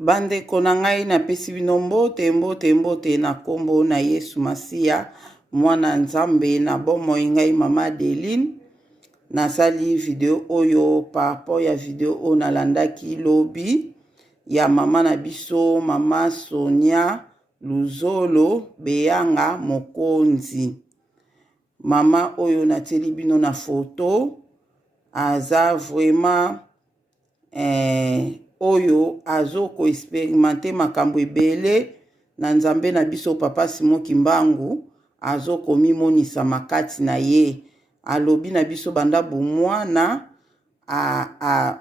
Bandeko na ngai napesi bino mbote na kombo na Yesu Masiya mwana Nzambe na bomoi ngai mama Adeline nasali video oyo par rapport ya video oyo nalandaki lobi ya mama na biso mama Sonia Luzolo Beyanga Mokonzi. Mama oyo nateli bino na photo aza vraiment oyo azo ko expérimenter makambo ebele na Nzambe na biso papa Simon Kimbangu azo komimonisa makati na ye alobi na biso banda bomwana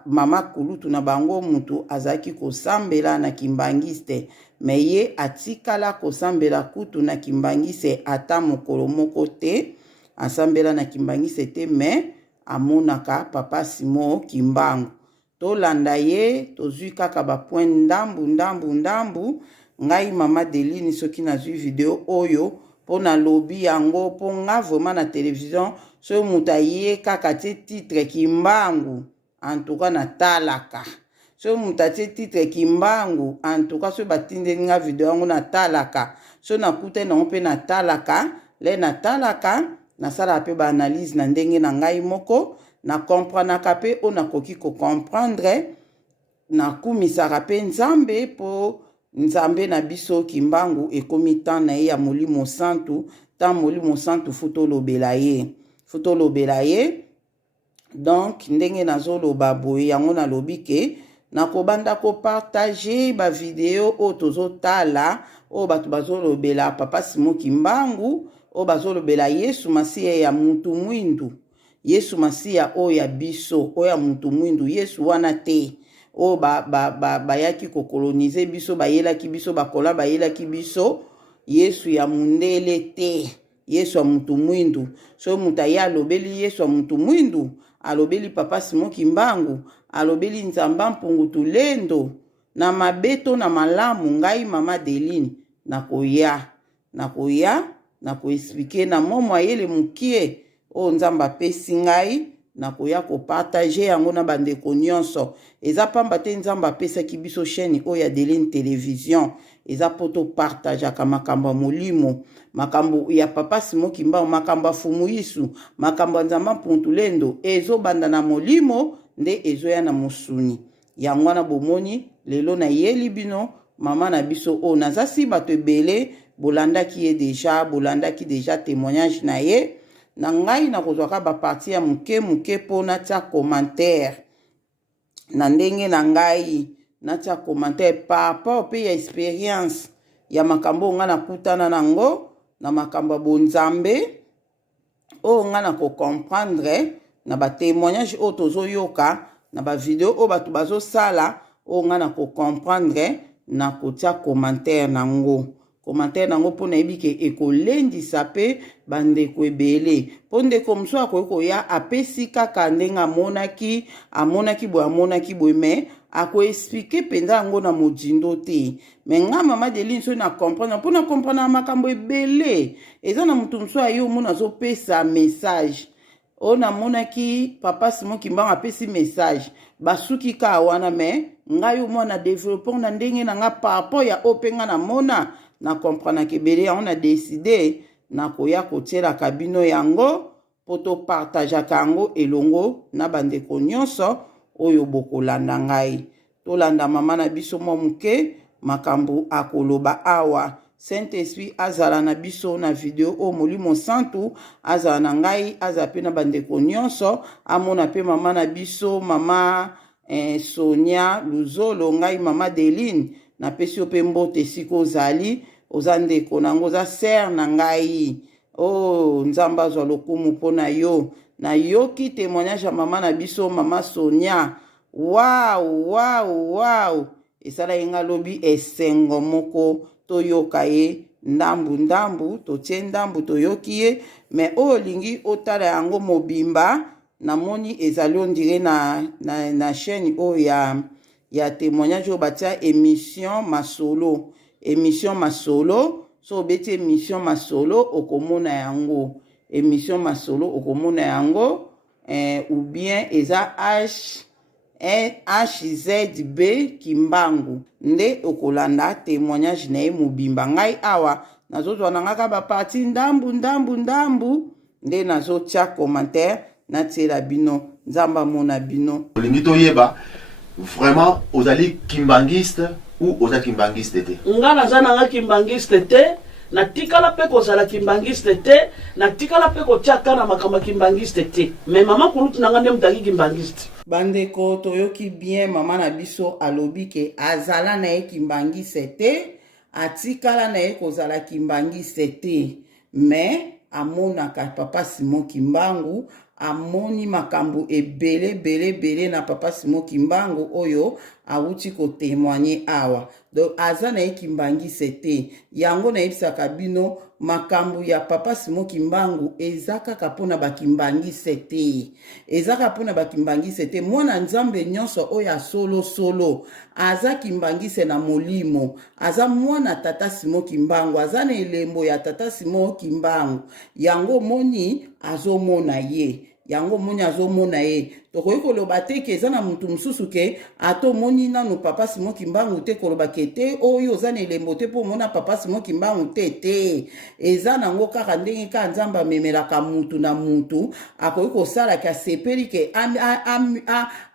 mama kulutu na bango mutu azaki kosambela na kimbangiste me ye atikala kosambela kutu na kimbangise ata mokolo moko te asambela na kimbangise te me amonaka papa Simon Kimbangu. Tolanda ye tozwi kaka ba point ndambu ngai mama Adeline soki nazwi video oyo pona lobi yango po nga vraiment na télévision so muta ye kaka te titre Kimbangu en tout cas na talaka so muta te titre Kimbangu en tout cas so batinde nga video yango na talaka so nakute na mpe na talaka le na talaka na sala pe ba analyse na ndenge na ngai moko na comprendre pe on akoki ko comprendre na kumisaka pe Nzambe po Nzambe na biso Kimbangu ekomi tan na ye ya Molimo Santu tan Molimo Santu futo lobela ye donc ndenge nazoloba boye yango na lobi ke nakobanda ko partager ba video o tozotala o batu bazolobela papa Simon Kimbangu o bazolobela Yesu Masiya ya mutu mwindu Yesu Masiya o ya biso o ya mutu mwindu Yesu wana te o bayaki ko kolonize biso bayelaki biso bakola bayelaki biso Yesu ya mundele te Yesu ya mutu mwindu so mutaya alobeli Yesu ya mutu mwindu alobeli papa Simon Kimbangu alobeli Nzamba mpungutu lendo na mabeto na malamu ngai mama Adeline nakoya na koexplike na momo ayele mukie o Nzamba pesi ngai nakoya ko partager yango na bandeko nyonso eza pamba te Nzamba pesaki biso chaîne oyo ya Adeline Télévision eza poto partager ka makambo molimo makambo ya papa Simon Kimbangu makambo fumu Yesu makambo Nzamba mpungutu lendo ezo banda na molimo nde ezo ya na musuni yango na bomoni lelo na yeli bino mama na biso o nazasi bato ebele bolandaki deja témoignage na ye na ngai na kozwaka ba parti ya muke pona tia commentaire na ndenge na ngai na tia commentaire par rapport pe ya expérience ya makambo nga na kutana nango na makambo bonzambe o nga na ko comprendre na ba témoignage o tozoyoka na ba video o batu bazo sala o nga na ko comprendre na kotia commentaire nango nango po na ebike ekolendisa pe bandeko ebele po ndeko mosu akoya apesi kaka ndenge amonaki boye me akoexplike mpenza yango na mojindo te me nga mama Adeline so na comprendre mpo na comprendre makambo ebele eza na motu mosu aye omona azopesa message o namonaki papa Simon Kimbangu apesi message basuki ka wana me ngai omona développement na ndenge na nga par rapport ya openga na mona na comprendre ke bele on a décidé na koya kotiela kabino yango poto partager kango elongo na bandeko nyonso oyo bokolanda ngai tolanda mama na biso momuke makambo akoloba awa Saint-Esprit azala na biso na video o Molimo Santu azala na ngai azala pe na bandeko nyonso amona pe mama na biso mama Sonia Luzolo ngai mama Adeline na pesi ope mbote siko ozali oza ndeko nango oza ser na ngai o Nzamba azwa lokumu mpo na yo na yoki témoignage ya mama na biso mama Sonia wow esala yenga lobi esengo moko toyoka ye ndambu totie ndambu toyoki ye me oyo lingi otala yango mobimba namoni ezali ondire na chaîne oyo ya témoignage oyo batia émission masolo so obeti émission masolo okomona yango ou bien eza HZB Kimbangu nde okolanda témoignage na ye mobimba. Ngai awa nazozwa nangaka ba parti ndambu nde nazotia commentaire natiela bino nzamba mona bino. Olingi toyeba vraiment ozali kimbangiste ou oza kimbangiste te? Nga naza nanga kimbangiste te, na tikala pe kozala kimbangiste te, na tikala pe kotiaka na makamba kimbangiste te. Mais mama kulutu nanga nde mutaki kimbangiste. Bandeko toyoki bien mama na biso alobi ke azala na ye kimbangiste te, atikala na ye kozala kimbangiste te. Mais amonaka papa Simon Kimbangu, amoni makambo ebele na papa Simon Kimbangu oyo awuti ko témoigner awa. Donc aza na ye kimbangiste te. Yango na yebisaka bino makambo ya papa Simon Kimbangu ezaka kapona bakimbangiste te. Ezaka pona bakimbangiste te. Mwana nzambe nyonso oya solo aza kimbangiste na molimo. Aza mwana tata Simon Kimbangu, aza na elembo ya tata Simon Kimbangu. Yango moni azomona ye. Yango moni azomona ye. Tokoki koloba te ke eza na mutu mususu ke ato moni nanu papa Simon Kimbangu te koloba ke te oyo oza na elembo te po mona papa Simon Kimbangu te. Eza nango kaka ndenge ka nzamba memelaka mutu na mutu akoki kosala ka sepeli ke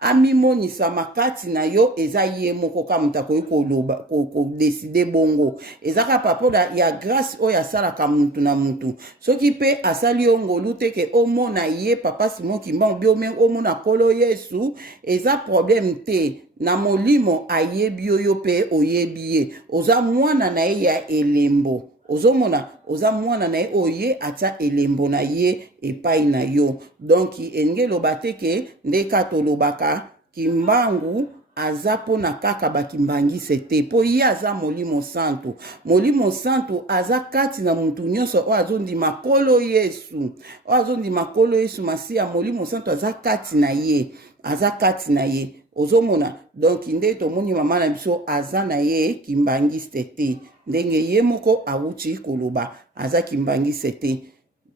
amimonisa makati na yo eza ye moko ka mutu akoki koloba ko décider bongo. Eza ka papoda ya grâce oyo asalaka mutu na mutu. Soki pe asali yo ngolu te ke omona ye papa Simon Kimbangu bi omona kolo Yesu eza problème te. Na molimo ayebi oyo pe oyebi ye. Oza mwana na ye ya elembo. Ozomona oza mwana na ye oye atia elembo na ye epai na yo. Donc enge loba te ke ndeka tolobaka Kimbangu aza pona kaka bakimbangise te. Po ye aza molimo santo. Molimo santo aza kati na muntu nyonso o azondi makolo Yesu. O azondi makolo Yesu masia molimo santo aza kati na ye. Aza kati na ye. Ozomona. Donc nde tomoni mama na biso aza na ye kimbangiste te. Ndenge ye moko awuti koloba aza kimbangiste te.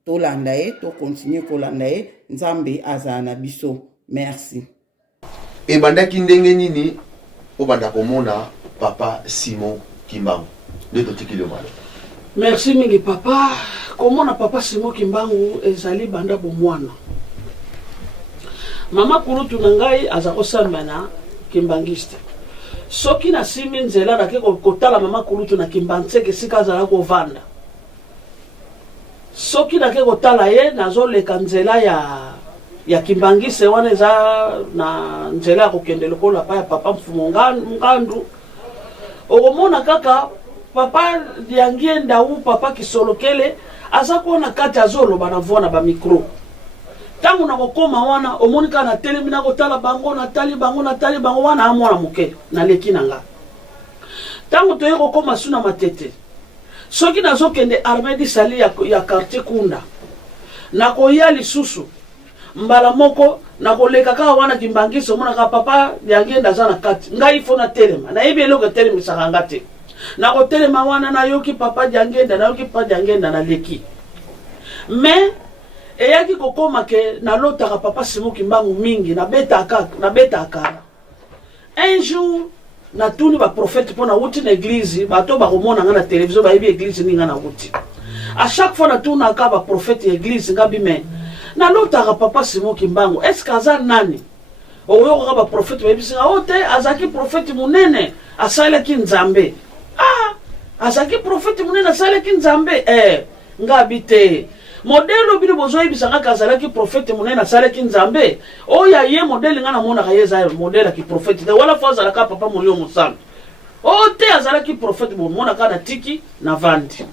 Tolanda ye, to continue kolanda ye, nzambe aza na biso. Merci. Ebandaki ndenge nini obanda komona papa Simon Kimbangu? Nde totikile malo. Merci mingi papa. Komona papa Simon Kimbangu ezali banda bomwana. Mama kulutu na ngai aza kosamba na kimbangiste. Soki na simi nzela na ke kotala mama kulutu na kimbantseke sika azala kovanda. Soki na ke kotala ye nazoleka nzela ya kimbangiste wana eza na nzela ya kokende lokola pa ya papa mfumu ngandu. Okomona kaka papa yangienda u papa kisolokele aza kuona kati azoloba na vona ba micro. Tangu na kokoma wana omonika na telemi na kotala bango na tali bango wana amona muke na leki nanga. Tangu toye kokoma suna matete. Soki nazokende armée di sali ya quartier Kunda. Na koya lisusu mbala moko na koleka ka wana kimbangisi omona ka papa yangenda za na kati. Ngai fona telema na ibe eloko telemi sakanga te. Na ko telema wana na yoki papa yangenda na leki. Mais eyaki kokoma ke na lotaka papa Simon Kimbangu mingi na beta akara. Un jour na tuni ba prophète pona wuti na église bato ba komona nga na télévision ba yebi église ninga na wuti. À chaque fois na tuna ka ba prophète église ngabi me na lotaka papa Simon Kimbangu est-ce kaza nani? Oyo ka ba prophète ba yebi singa ote azaki prophète munene asala ki nzambe. Azaki prophète munene asala ki nzambe ngabi te. Modelo bino bozoyi bisanga kazalaki prophète munene asalaki nzambe oya ye modeli ngana mona kayeza modela ki prophète de wala faza la ka papa mulio musana ote azalaki prophète mona kana tiki na vandi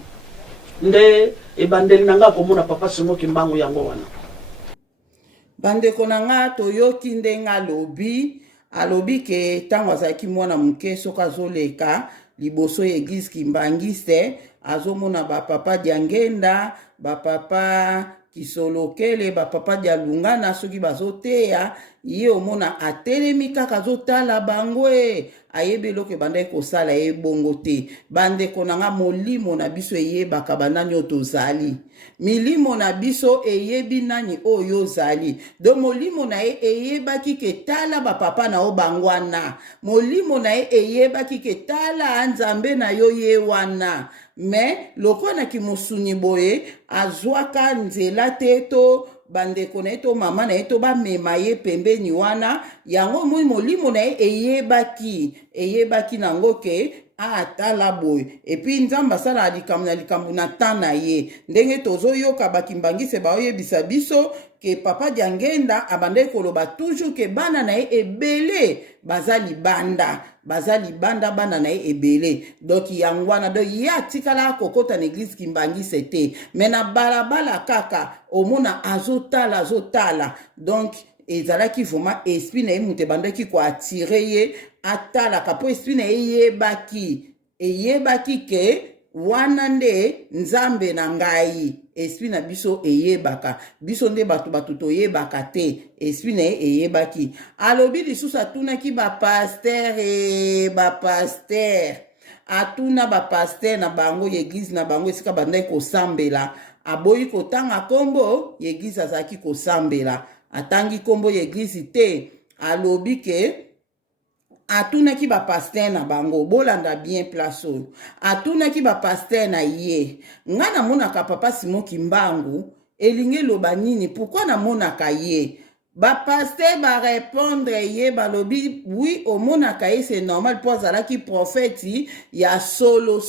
nde ebandeli nanga komona papa Simon Kimbangu yango wana. Bandeko nanga toyoki ndenga alobi ke tango azalaki mwana muke soka azoleka liboso ya église kimbangiste azomona ba papa diangenda ba papa kisolokele bapapa dia lungana soki bazoteya ye omona atelemi kaka azotala bango ayebi eloko ebandaki kosala ye bongo te. Bandeko na nga molimo na biso eyebaka banani oyo tozali, milimo na biso eyebi nani oyo ozali. Do molimo na ye eyebaki ke tala bapapa na yo bango wana, molimo na ye eyebaki ke tala nzambe na yo ye wana. Me lokwana ki mosuni boye azwaka nzela te to bandeko na ye to mama na ye to bamema ye pembeni wana, yango moi molimo na ye eyebaki nango ke atala boye. Epi nzambe asala likambo na tan na ye, ndenge tozoyoka bakimbangise baoyebisa biso ke papa dia ngenda abandaki koloba toujours ke bana na ye ebele baza libanda bana na ye ebele. Donc yango wana do ye atikala kokota na eglise kimbangise te, me na balabala kaka omona azotala. Donc ezalaki vraiment esprit na ye mutu ebandaki koatire ye atalaka mpo esprit na ye eyebaki ke wana nde nzambe na ngai. Esprit na biso eyebaka, biso nde bato toyebaka te, esprit na ye eyebaki. Alobi lisusu atunaki bapaster atuna bapaster na bango yeglise na bango esika bandaki kosambela, aboyi kotanga kombo yeglise azalaki kosambela, atangi kombo yeglise te. Alobi ke atunaki bapaster na bango, bolanda bien place oyo, atunaki bapaster na ye, nga namonaka papa Simon Kimbangu elingi eloba nini, pourquoi namonaka ye? Bapaster barépondre ye balobi oui omonaka ye c'est normal po azalaki profeti ya solo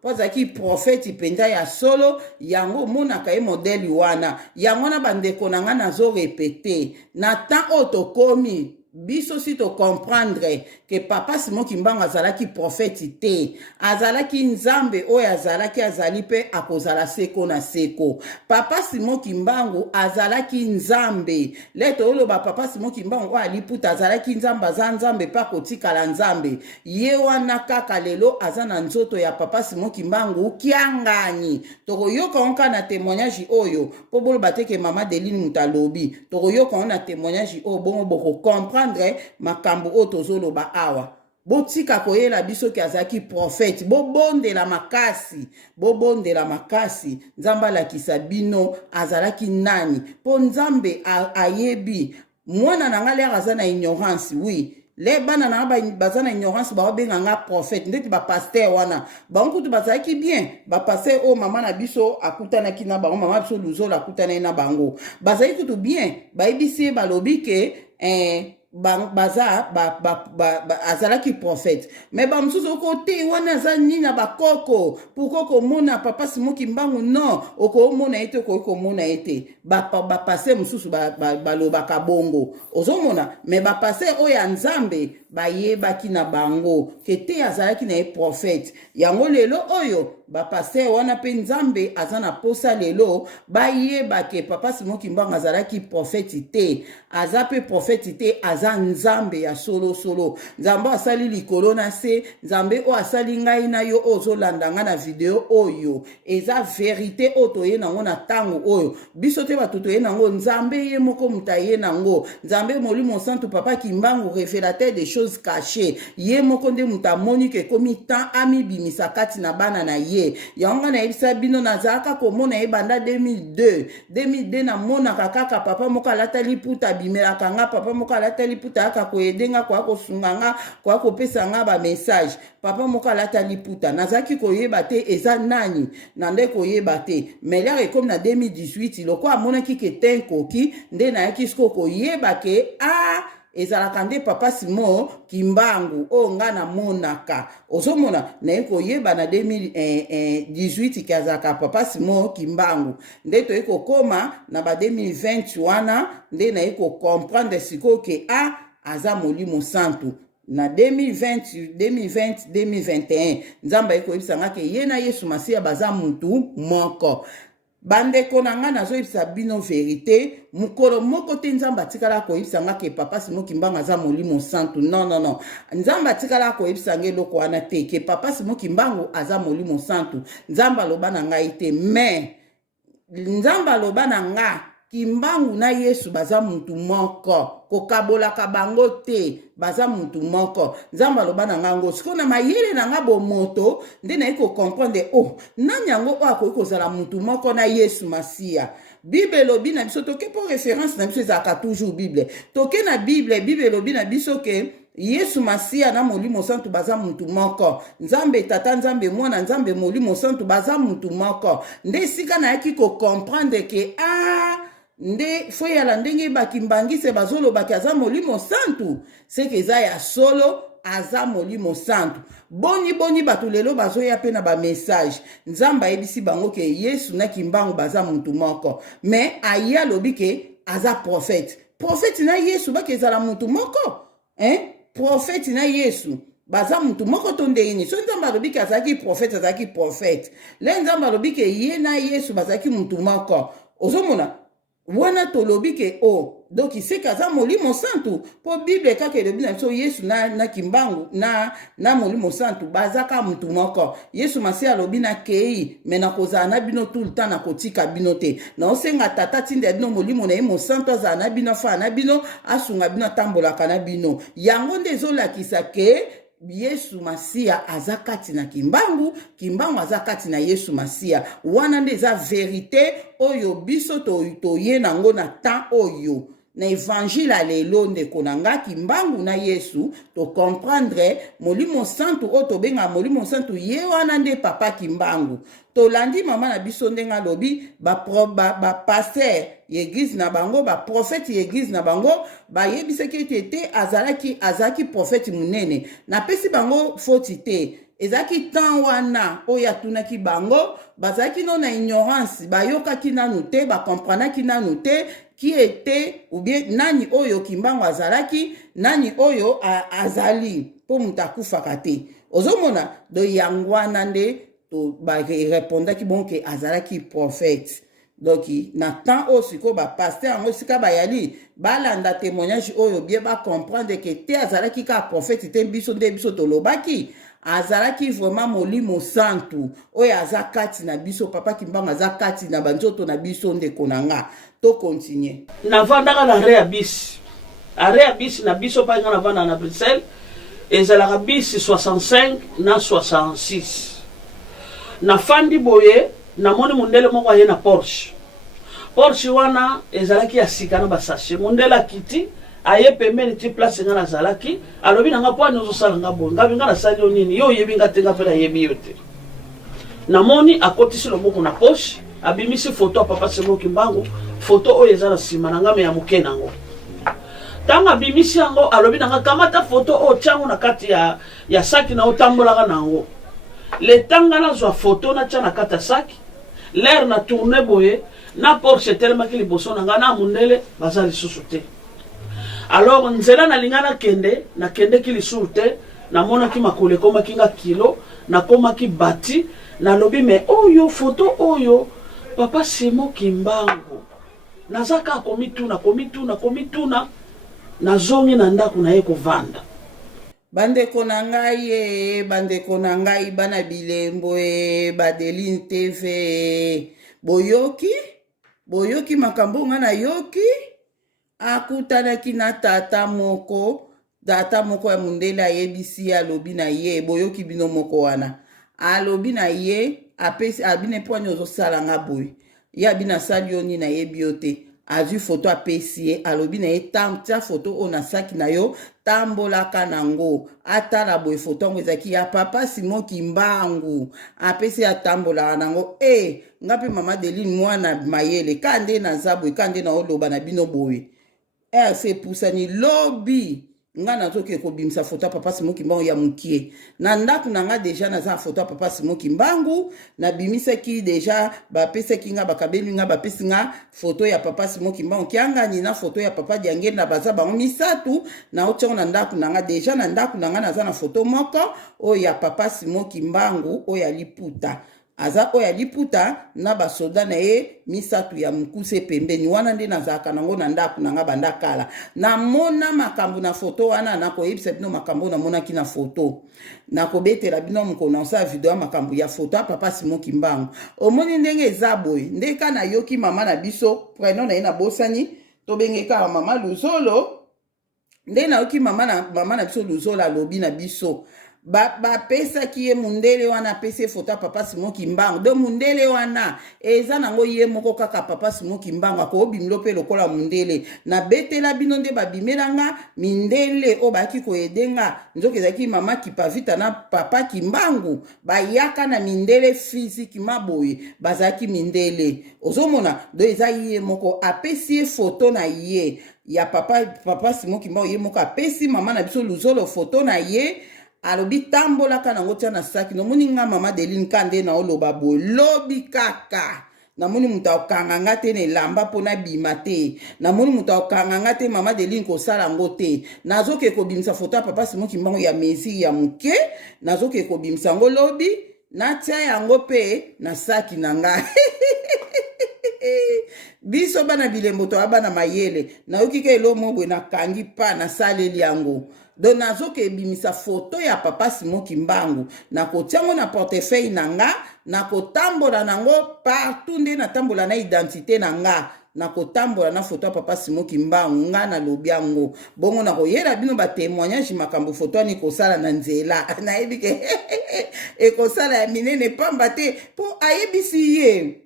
po azalaki profeti penda ya solo, yango omonaka ye modeli wana. Yango na bandeko na nga nazo repete na temps oyo tokomi biso si to comprendre que papa Simon Kimbangu azalaki profeti te, azalaki nzambe oyo azali pe akozala seko na seko. Papa Simon Kimbangu azalaki nzambe, leto oloba papa Simon Kimbangu oyo aliputa azalaki nzambe, aza nzambe pa kotikala nzambe. Ye wana kaka lelo aza na nzoto ya papa Simon Kimbangu kiangani. Tokoyoka onka na témoignage oyo po boloba te ke mama Deline Mutalobi, tokoyoka on na témoignage oyo bongo boko comprendre makambo oyo tozoloba awa. Botika koyela biso ki azaki prophète, bobondela makasi, nzamba lakisa bino azalaki nani, po nzambe ayebi. Mwana na nga lere aza na ignorance, oui, le bana na baza na ignorance baobenga nga prophète, ndeti bapaster wana bankutu bazalaki bien, bapaster o mama na biso akutanaki na bango, mama biso Luzola akutana na bango, bazalaki kutu bien, bayebisi balobi ke azalaki prophète. Mais bamususu côté wana aza nina bakoko pourquoi komona papa Simon Kimbangu non okomona ete komona ete bapase mususu balobaka bongo ozomona. Mais bapase oya nzambe bayebaki na bango kete azalaki na prophète. Yango lelo oyo bapase wana pe nzambe azana posa lelo bayebake papa Simon Kimbangu azalaki prophète te, aza pe prophète te, aza nzambe ya solo. Nzambe asali likolo na se, nzambe o asali ngai na yo ozolanda nga na video oyo eza vérité oyo toye nango na tango oyo biso te bato toye nango. Nzambe ye moko mutaye nango, nzambe molimo santu papa Kimbangu révélateur des choses cachées, ye moko nde mutamoni ke komi temps amibimisa kati na bana na ye. Yango na yebisa bino nazalaka komona ye banda 2002 na mona kaka papa moko alata liputa bimelaka nga, papa moko alata liputa aka koyedenga kwa kosunga nga kwa kopesa nga ba message, papa moko alata liputa nazaki koyeba te eza nani na nde koyeba te. Melere ekomi na 2018 loko amonaki ke tenkoki nde na yaki siko koyeba ke ezalaka nde papa Simon Kimbangu o nga na monaka ozomona na eko yeba na 2018 kazaka papa Simon Kimbangu nde to eko koma na ba 2020 wana nde na eko comprendre siko ke aza molimo santu na 2020-2021 nzamba eko yebisanga ke ye na Yesu Masiya baza mutu moko. Bandeko na nga nazoyebisa bino vérité, mukolo moko te nzamba atikala koyebisa nga ke papa Simon Kimbangu aza molimo santu. Non. Nzamba atikala koyebisa nga eloko wana te ke papa Simon Kimbangu aza molimo santu. Nzamba aloba na ngai te, mais nzamba loba na nga kimbangu na Yesu baza mutu moko kokabolaka bango te baza mutu moko nzamba loba na nga ngo siko na mayele na nga bomoto nde na iko comprendre oh nani yango o akoki kozala mutu moko na Yesu Masiya. Bible lobi na biso toke po référence na biso ezalaka toujours Bible toke na Bible lobi na biso ke Yesu Masiya na Molimo Santu baza mutu moko nzambe tata nzambe mwana nzambe Molimo Santu baza mutu moko nde sika na yaki ko comprendre ke nde fo yala ndenge bakimbangise bazolobaki aza Molimo Santu seke eza ya solo aza Molimo Santu boni bato lelo bazoya pe na ba message nzamba yebisi bango ke Yesu na kimbangu baza mutu moko mais aya lobi ke aza prophète na Yesu baki ezala mutu moko prophète na Yesu baza mutu moko to ndeni so nzamba lobi ke azaki prophète le nzamba lobi ke ye na Yesu bazaki mutu moko ozomona wana tolobi ke donc iseka aza Molimo Santu po Bible kaka elobi na biso Yesu na kimbangu na Molimo Santu bazaka mutu moko Yesu Masiya alobi na kei me na kozala na bino tout le temps na kotika bino te na osenga tata tinda bino Molimo na ye Mosantu azala na bino fa na bino asunga bino atambolaka na bino yango nde ezolakisa ke Yesu Masiya aza kati na kimbangu aza kati na Yesu Masiya wana nde eza verite oyo biso toye nango na temps oyo na évangile lelo ndeko na nga kimbangu na Yesu to comprendre Molimo Santu o to benga Molimo Santu ye wana nde papa kimbangu to landi mama na biso ndenga lobi ba pasteur l'église na bango ba prophète l'église na bango ba yebiseki tete azaki prophète munene na pesi bango foti te ezaki temps wana oya tunaki bango bazaki no na ignorance bayokaki nanu te bakomprenaki nanu te qui était ou bien nani oyo kimbango azalaki nani oyo azali po mutakufaka te ozomona do yangwana nde to ba répondaki bon ke azalaki prophète donc na temps o siko ba pasteur ngo sika bayali balanda témoignage oyo bien ba comprendre que te azalaki ka prophète te biso nde biso tolobaki azalaki vraiment Molimo Santu oyo azakati na biso papa kimbango azakati na banzoto na biso ndeko na nga to continuer na vandaka na area bis na biso pa nga na vanda na Bruxelles ezalaka bis 65 na 66 na fandi boye na moni mundele moko aye na Porsche wana ezalaki ya sika na basashe mundele kiti aye pembeni ti place nga nazalaki alobi nanga po ani ozosala nga boye ngabi nga nasali yo nini yo oyebi nga te nga mpe nayebi yo te namoni akotisi loboko na poche abimisi foto ya papa Simo Kimbangu foto oyo eza na nsima na ngame ya moke nango ntango abimisi yango alobi nanga kamata foto oyo tiango na kati ya saki na otambolaka nango le tanga nazwa foto natya na kati ya saki l'air na tourne boye na Porsche telemaki liboso na nga na mundele baza lisusu te alors nzela nalinga nakendeki lisusu te namonaki makolo ekomaki nga kilo nakomaki bati nalobi me oyo foto oyo papa Simo Kimbangu nazaka komituna nazongi na ndako na ye kovanda bandeko na ngai bana bilembo Badeline TV boyoki makambo nga na yoki akutanaki na tata moko ya mundele ayebisi alobi na ye boyoki bino moko wana alobi na ye apesi abine pwani ozosala nga boye ye abina sali yo nini nayebi yo te azwi foto apesi ye alobi na ye tia foto oyo na saki na yo tambolaka nango atala boye foto yango ezalaki ya papa Simo Kimbangu apesi atambolaka nango nga mpe mama Deline mwana mayele ka nde naza boye ka nde na oloba na bino boye se pusani lobi nga nazoke kobimisa foto ya papa Simo Kimbangu ya mokie na ndako na nga deja naza foto ya papa Simo Kimbangu nabimisaki deja bapesaki nga bakabeli nga bapesi nga foto ya papa Simo Kimbangu kiangani na foto ya papa Diangeli na baza bango misatu na otiango na ndako na nga deja na ndako na nga naza na foto moko oyo ya papa Simo Kimbangu oyo ya liputa aza oyo liputa na basoda na ye misatu ya mukuse pembeni wana nde nazalaka nango na ndako nanga banda kala namona makambo na foto wana nakoyebisa bino makambo namonaki na foto nakobetela bino mokolo na video ya makambo ya foto ya papa Simon Kimbangu omoni ndenge eza boye ndeka na yoki mama na biso prénom na ye na bosani tobengeka mama Luzolo nde na yoki mama na biso Luzolo alobi na biso bapesaki ye mundele wana apesi foto ya papa Simon Kimbangu do mundele wana eza nango ye moko kaka papa Simon Kimbangu akobimilo mpe lokola mundele na betela bino nde babimelanga mindele o baki koyedenga nzoka ezalaki mama Kipavita na papa Kimbangu bayaka na mindele physique maboye bazalaki mindele ozomona do eza ye moko apesi ye foto na ye ya papa Simon Kimbangu ye moko apesi mama na biso Luzolo foto na ye alobi tambola kana ngotia na saki no moni nga mama Deline kande na oloba bo lobi kaka na moni muta okanganga te ne lamba pona bima te na moni muta okanganga te mama Deline ko sala ngote nazoke ko bimisa foto papa Simon Kimbangu ya mesi ya muke nazoke ko bimisa ngo lobi na tia yango pe na saki nanga biso bana bilembo to abana mayele na okike elo mobwe na kangi pa na saleli yango donc nazoke ebimisa foto ya papa Simon Kimbangu nakotiango na portefeuille nanga nakotambola nango partout nde natambola na identité nanga nakotambola na foto ya papa Simon Kimbangu nga na lobi yango bongo nakoyela bino ba témoignage makambo foto ani kosala na nzela nayebi ke ekosala ya minene pamba te po ayebisi ye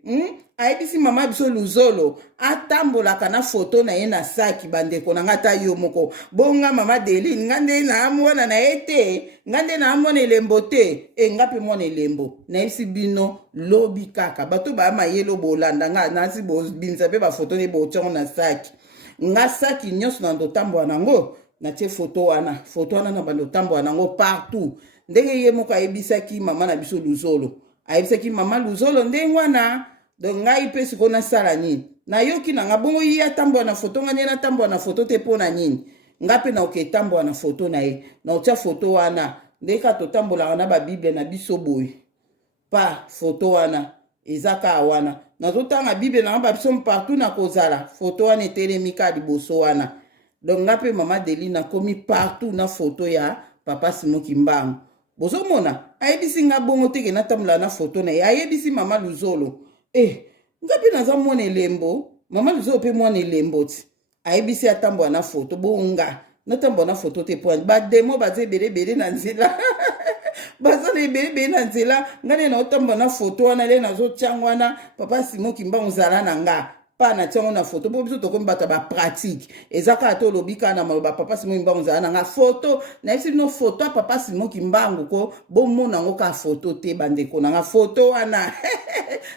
ayebisi mama biso Luzolo atambolaka na foto na ye na saki bandeko na ngata yo moko bonga mama Deline ngande na amwana na ete ngande na amwana elembo te ngape mwana elembo na isi bino lobi kaka bato ba mayelo bolanda nga nasi bo binza pe ba foto ne bo tongo na saki nga saki nyos na ndo tambo nango na tie foto wana na bando tambo nango partout ndenge ye moko ayebisaki mama na biso Luzolo ayebisaki mama Luzolo ndengwana donc ngai pe sikona sala nini na yoki na ngabongo ya tambo na foto ngane na tambo na foto te pona nini ngape na oke tambo na foto na ye na otia foto wana ndeka to tambola na ba bible na biso boy pa foto wana ezaka wana na zotanga bible na ba biso partout na kozala foto wana etelemika liboso wana donc ngape mama Deline komi partout na foto ya papa Simon Kimbangu bozomona ayebisi ngabongo teke na tambola na foto na ye ayebisi mama Luzolo ngapi naza mwana elembo mama Luzolo pe mwana elembo ti ayebisi atambo na foto bonga natambo na foto te point ba demo baze bele na nzela baza na bele na nzela ngane na otambo na foto wana le nazo tiangwana papa Simon Kimbangu zala na nga pa na tiango na foto bo biso to kombata ba pratique ezaka to lobika na maloba papa Simon Kimbangu zala na nga foto na esi no foto papa Simon Kimbangu ko bo mona ngo ka foto te bandeko na nga foto wana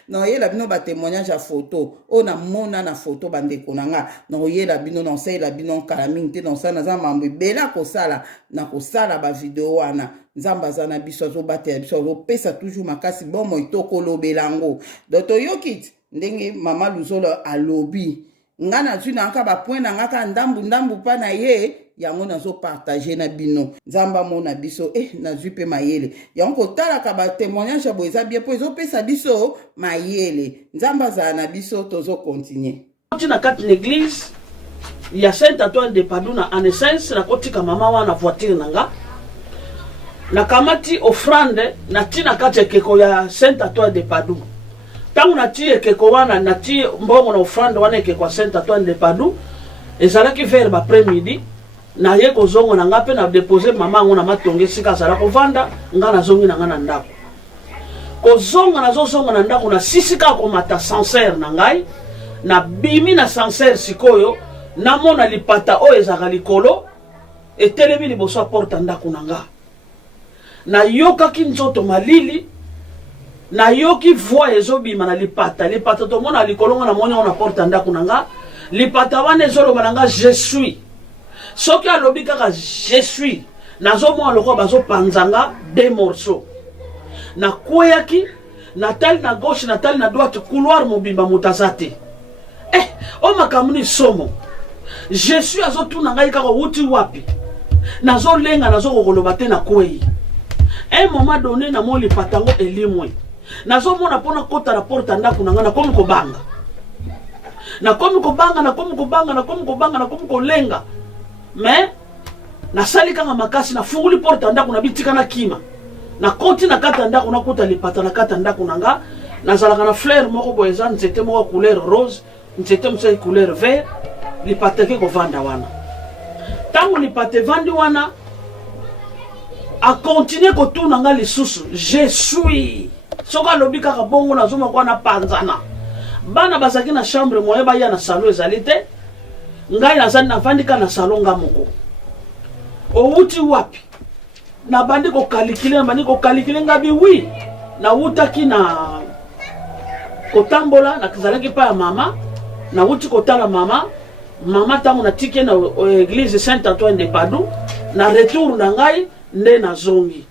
no yela bino ba témoignage ya photo ona mona na photo bandeko nanga no yela bino non sai la bino kala mingi te non sa na za mambo bela ko sala na ko sala ba video wana nzamba za na biso zo batela biso zo pesa toujours makasi bon mo itoko lobelango doto yokit ndenge mama Luzolo alobi ngana tuna nka ba point na ngaka ndambu pa na ye yango nazo partager na bino nzamba mona biso na zupe mayele yango kotala ka ba témoignage bo eza bien po ezo pesa biso mayele nzamba za na biso tozo continuer na kati l'église ya Saint Antoine de Padoue en essence na kotika mama wana voiture nanga na kamati offrande na tina kati ekeko ya Saint Antoine de Padoue tangu na tie ekeko wana na tie mbongo na offrande wana ekeko Saint Antoine de Padoue ezalaki vers ba après-midi na ye kozongo na ngape na déposer mama ngo na matonge sika sala kovanda nga na zongi na nga na ndako kozonga na zonga na ndako na sisika ko mata sincère na ngai na bimi na sincère sikoyo na mona lipata o ezaka likolo etelemi liboso a porta ndako na nga na yoka kinzoto malili na yoki voix ezobima na lipata to mona likolo nga na monya na porta ndako na nga lipata wana ezoloba na nga je suis soki alobi kaka je suis nazomona loko bazopanzanga deux morceaux na koyaki natali na gauche natali na droite couloir mobimba mutazate o makamuni somo je suis azotuna ngai kaka wuti wapi nazolenga nazokoloba te na kwei un moment donné na moli patango elimwe nazomona pona kota na porta ndako nanga nakomi kobanga nakomi kolenga mais nasali kanga makasi nafunguli porta ndako nabitika na kima na koti na kata ndako nakuta lipata na kata ndako nanga nazalaka na fleur moko boye eza nzete moko couleur rose nzete mosusu couleur vert lipata ke kovanda wana ntango lipata evandi wana akontinue kotuna nga lisusu je suis soki alobi kaka bongo nazoma kwa na panzana bana bazaki na chambre moye baya na salon ezali te ngai nazali navandika na salon nga moko outi wapi nabandi kokalikile nga biwi nawutaki na kotambola nakizalaki pa ya mama nawuti kotala mama ntango natiki na église Saint Antoine de Padoue na retour na ngai nde nazongi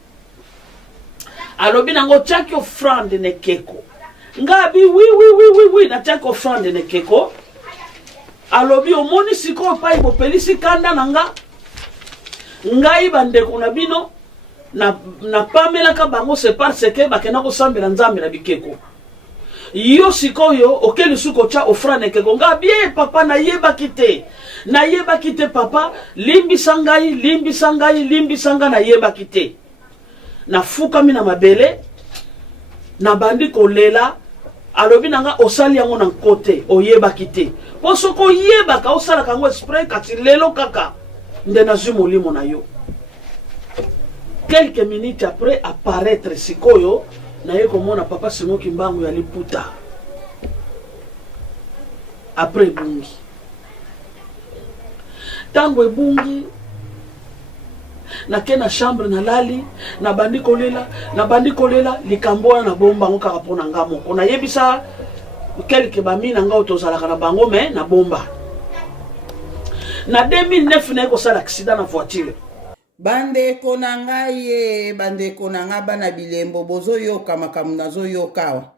alobi nango tiaki offrande nekeko ngabi oui natiaki offrande nekeko alobi omoni sikoyo pai bopelisi kanda na nga ngai bandeko na bino na pamelaka bango c'est parce que bakenda kosambela nzambe na bikeko yo sikoyo okeli suko cha offrande nekeko ngabi papa nayebaki te papa limbisa ngai nayebaki te nafukami na mabele na bandi kolela alobi nanga osali yango na kote oyebaki te po soko oyebaka osalaka yango esprit kati lelo kaka nde nazwi molimo na yo quelques minutes après apparaître sikoyo naye komona papa Simon Kimbangu ya liputa après bungi tango ebungi nake na chambre nalali nabandi kolela likambo wana na bomba ngo kaka pona nga moko nayebisa quelque bami na nga otozalaka na bango me na bomba na 2009 na ekosala accident na voiture bandeko na ngai bandeko na nga bana bilembo bozoyoka makambo nazoyoka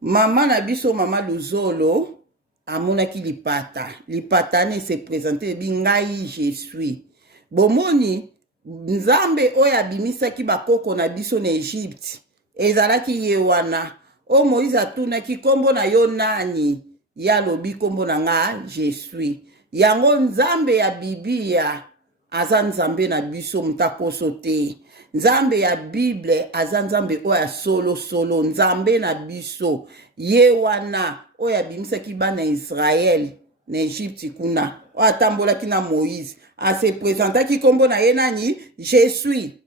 mama na biso mama Luzolo amonaki lipata ne se présenter bingai je suis bomoni nzambe oyo abimisaki bakoko na biso na Egypte ezalaki ye wana o Moïse atunaki kombo na yo nani ya lobi kombo na nga je suis yango nzambe ya Biblia aza nzambe na biso mutakoso te nzambe ya Bible aza nzambe oyo solo nzambe na biso ye wana oyo abimisaki bana Israel na Egypte kuna o atambolaki na Moïse ase présentaki kombo na ye nani je suis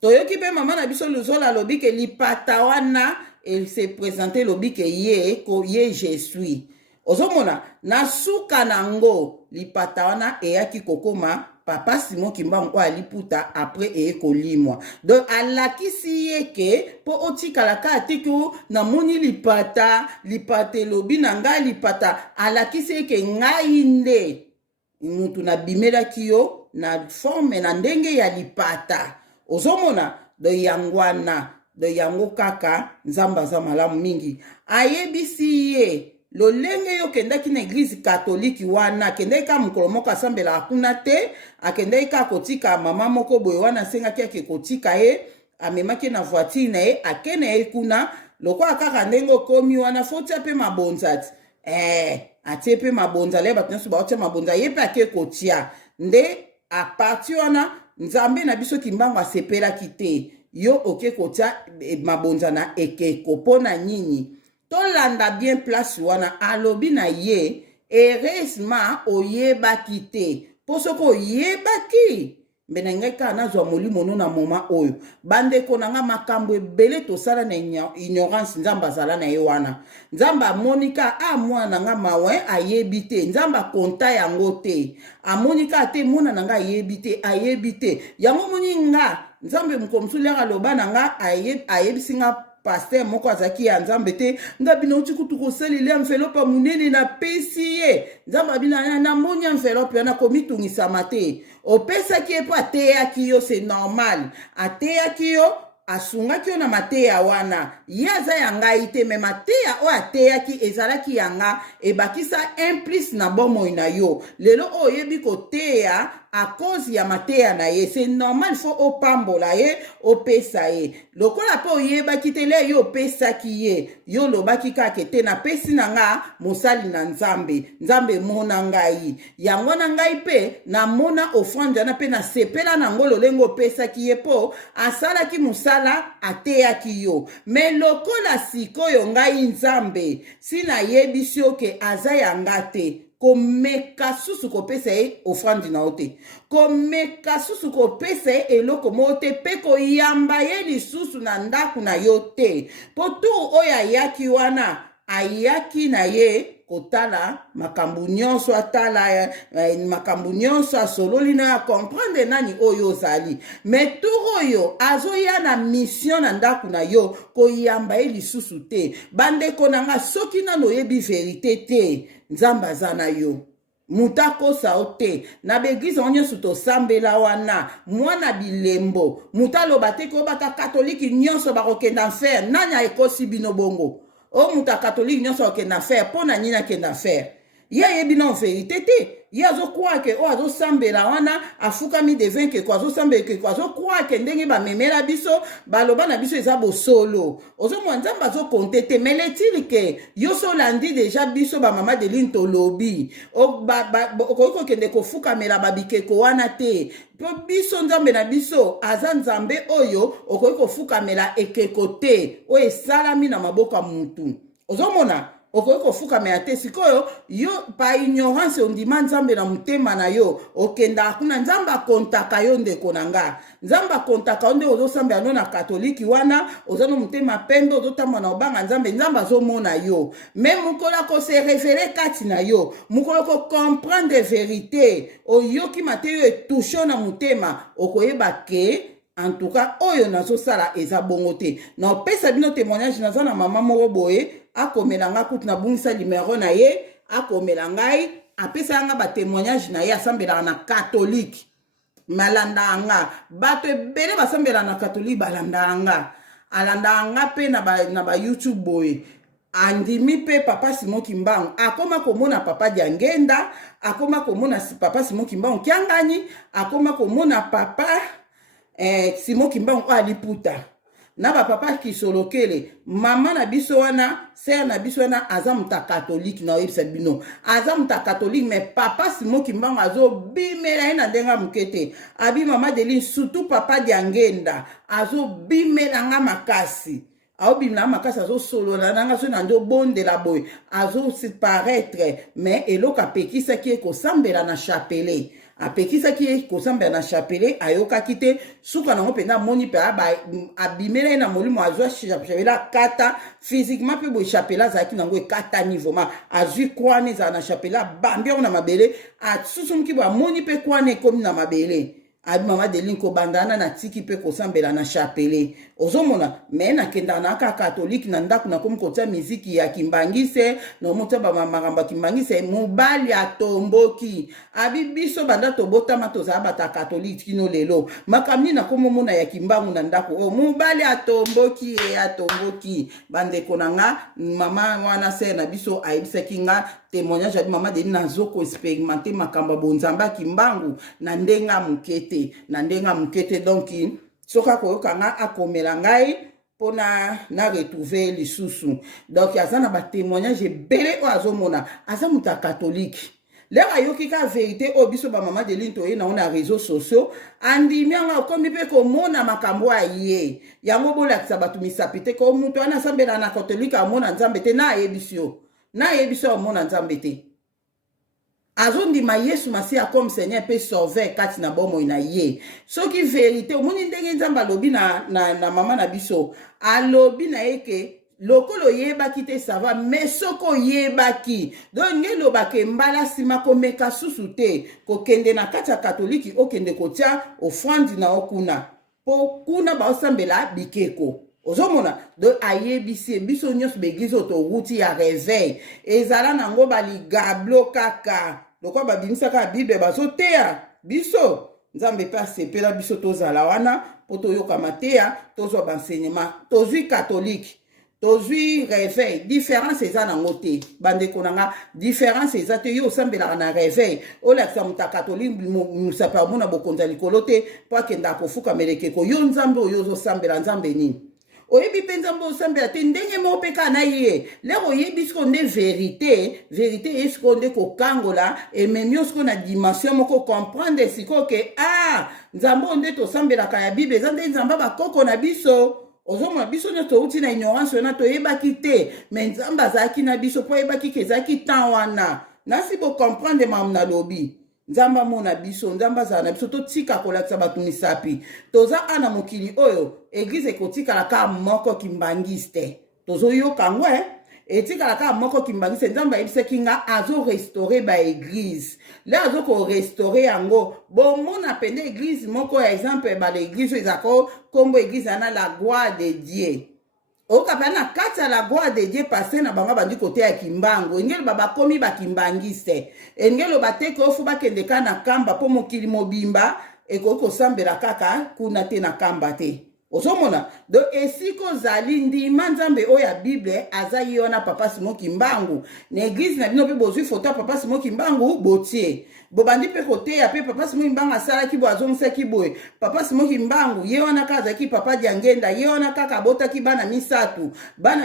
toyoki pe mama na biso Luzolo alobi ke lipata wana el se présenter lobi ke ye je suis ozomona na suka nango lipata wana eyaki kokoma papa Simon Kimbangu oyo aliputa après ekolimwa donc alakisi ye ke po otikalaka atiki na moni lipata elobi na ngai lipata alakisi ye ke ngai nde mutu na bimelaki yo na forme na ndenge ya lipata ozomona do yangwana do yango kaka nzamba za malamu mingi ayebisi ye lolenge yo kendaki na église catholique wana kendaki ka mokolo moko asambela akuna te akendaki ka kotika mama moko boye wana asengaki ake kotika ye amemaki na voiture na ye akene ye kuna lokola kaka ndenge okomi wana fotia pe mabonza ti atie pe mabonza le bato nyonso baotia mabonza ye pe ake kotia nde aparti wana nzambe na biso Kimbangu asepelaki te yo oke kotia mabonza na ekeko mpona nini tolanda bien place wana alobi na ye heureusement oyebaki te po soki oyebaki mbena ngai kaka nazwa molimo no na moma oyo bandeko na nga makambo ebele tosala na ignorance nzambe azala na ye wana nzambe amonika mwana na nga mawe ayebi te nzambe akonta yango te amonika te mwana na nga ayebi te yango moni nga nzambe mokomosuli aloba na nga ayebisi nga pasteur moko azaki ya nzambe te nga bino uti kutu kosaleli envelope munene na pesi ye nzambe abina na moni envelope wana komitungisama te opesaki ye po ateyaki yo c'est normal ateyaki yo asungaki yo na mateya wana ye aza ya ngai te me mateya oyo ateyaki ezalaki yanga ebakisa implice na bomoi na yo lelo oyo oyebi koteya à cause ya mateya na ye. C'est normal, il faut opambola ye, opesa ye. Lokola po yeba kitele yo pesa ki ye. Yo lobaki kake te na pesi na nga mosali na nzambe. Nzambe mona ngai. Yango na ngai pe na mona offrande na pe na sepela na ngolo lengo pesa ki ye po asala ki musala ateya ki yo. Me lokola sikoyo ngai nzambe sina yebisi ke aza yangate. Komeka susu kopesa ye offrande na ote. Komeka susu kopesa ye eloko mote pe koyamba ye lisusu na ndaku na yo te. Po tu oya yaki wana ayaki na ye kotala makambu nyonso atala makambu nyonso asololi na comprendre nani oyo ozali. Me turo oyo azoya na mission na ndaku na yo koyamba ye lisusu te. Bandeko nanga soki nano yebi verite te nzamba zana yo. Mutako saote na begize onyesu to sambela wana mwana bilembo mutalo bateko bata katoliki nyonso bakokenda faire nanya ekosi bino bongo. O muta catholique nyonso okenda faire pona nina kenda faire. Ya yebi na verite te. Ya zo kwa ke o azo sambela wana afukami devin ke kwa zo sambela ke kwa zo kwa ke ndenge ba memela biso baloba na biso eza bo solo. Ozo mwanzamba zo kontete meletili ke yo so landi deja biso ba mama de linto lobi. O ko kende ko fukamela babikeko wana te. Po biso nzambe na biso aza nzambe oyo okoki fukamela ekeko te o esalami na maboka mutu. Ozo mona okoki kofukamela te sikoyo yo pa ignorance ondima nzambe na mutema na yo okenda kuna nzambe akontaka yo ndeko na nga. Nzambe akontaka onde ozosambela no na katoliki wana oza no mutema pendo ozotambwa na obanga nzambe nzambe azomona yo. Me mukolo kose refere kati na yo mukolo ko comprendre vérité oyoki mate yo etouche na mutema okoyeba ke en tout cas oyo nazo sala eza bongo te. Na opesa bino témoignage naza na mama moko boye akomela nga kutu na bungisa numéro na ye akomela ngai apesa nga ba témoignage na ye asambela na catholique malanda nga bato ebele basambela na catholique balanda nga alanda nga pe na ba YouTube boye andimi pe papa Simon Kimbangu akoma komona papa Diangenda akoma komona papa Simon Kimbangu kiangani akoma komona papa Simon Kimbangu aliputa na ba papa kisolokele mama na biso wana sœur na biso wana aza muta catholique na yebisa bino aza muta catholique mais papa Simon Kimbangu azo bimela na ndenga mukete abi mama Deline surtout papa Diangenda azo bimela nga makasi aobimela makasi azo solola nanga so na ndo bondela boy azo se paraître mais eloka pekisa ki ekosambela na chapelet apekisa ki kosambela na chapelet ayoka kite suka nango penda moni pe abimela na molimo azwa chapelet kata physiquement pe bo chapelet zaki nango kata niveau ma azwi kwane za na chapelet bambia na mabele atsusumki bo moni pe kwane komi na mabele abi mama Deline ko bandana na tiki pe kosambela na chapelet ozomona me na kenda na ka catholique na ndaku na komi kotia miziki ya kimbangise no mota ba maramba kimbangise mobali atomboki abi biso banda tobota matoza bata catholique kino lelo makamni na komo mona ya kimbangu na ndaku o mobali atomboki atomboki bande konanga mama wana se na biso aibisa kinga témoignage abi mama Deline nazoko expérimenter makamba bonzamba kimbangu na ndenga mukete donc soka koyoka nga akomela ngai pona na retrouver lisusu donc azana ba témoignage ebele o azomona aza muta catholique lero ayoki ka vérité o biso ba mama Deline toye na ona réseaux sociaux andimi anga okomi pe komona makambo aye yango bolakisa bato misapite ko mutu ana sambela na catholique amona nzambe te na yebisio amona nzambe te azondima Yesu Masiya comme Seigneur pe sauver kati na bomo ina ye soki vérité omoni ndenge nzamba lobi na mama na biso alobi na eke lokolo yebaki te sava mais soko yebaki donc ngelo bakembala sima komeka susu te kokende na kati ya katoliki okende kotia offrande na okuna po kuna baosambela bikeko ozomona do ayebisi biso nyos begizo to ruti ya réveil ezala nango baligablo kaka lokwa babimisaka bible bazoteya biso nzambe pe asepela biso tozala wana po toyoka mateya tozwa baenseignement tozwi catholique tozwi réveil différence eza nango te bandeko nanga différence eza te yo osambelaka na réveil olakisa moto akatolike mosapi amona bokonzi ya likolo te mpo akenda kofuka melekeko yo nzambe oyo ozosambela nzambe nini oyebi mpe nzambe osambela te ndenge moko mpe kaka na ye lero oyebi siko nde vérité ye siko nde kokangola ememi yo siko na dimension moko comprendre siko ke nzambe oyo nde tosambelaka ya bible eza nde nzambe bakoko na biso ozomona biso nyonso touti na ignorance wana toyebaki te me nzambe azalaki na biso mpo oyebaki ke ezalaki temps wana nasi bocomprendre mamu nalobi nzambe amona biso nzambe azala na biso totika kolakisa bato misapi toza ana mokili oyo eglize ekotikala kaka moko kimbangisi te tozoyoka ngo etikala kaka moko kimbangisi te nzambe ayebisaki nga azorestore baeglize le azokorestore yango bomona pende eglize moko ya exemple bala eglize oyo ezako kombo eglize ana la gloire de Dieu okapena na kati ya la gloire de Dieu paster na bango bandi kote ya kimbangu engelo babakomi bakimbangise engelo bateke ofu bakendeka na kamba po mokili mobimba ekoki kosambela kaka kuna te na kamba te ozomona do esiko zali ndima nzambe oyo ya bible aza ye wana papa Simon Kimbangu na eglize na bino mpe bozwi foto ya papa Simon Kimbangu botie bobandi mpe koteya mpe papa Simon Kimbangu asalaki boye azongisaki boye papa Simon Kimbangu ye wana kaka azalaki papa Diangenda ye wana kaka abotaki bana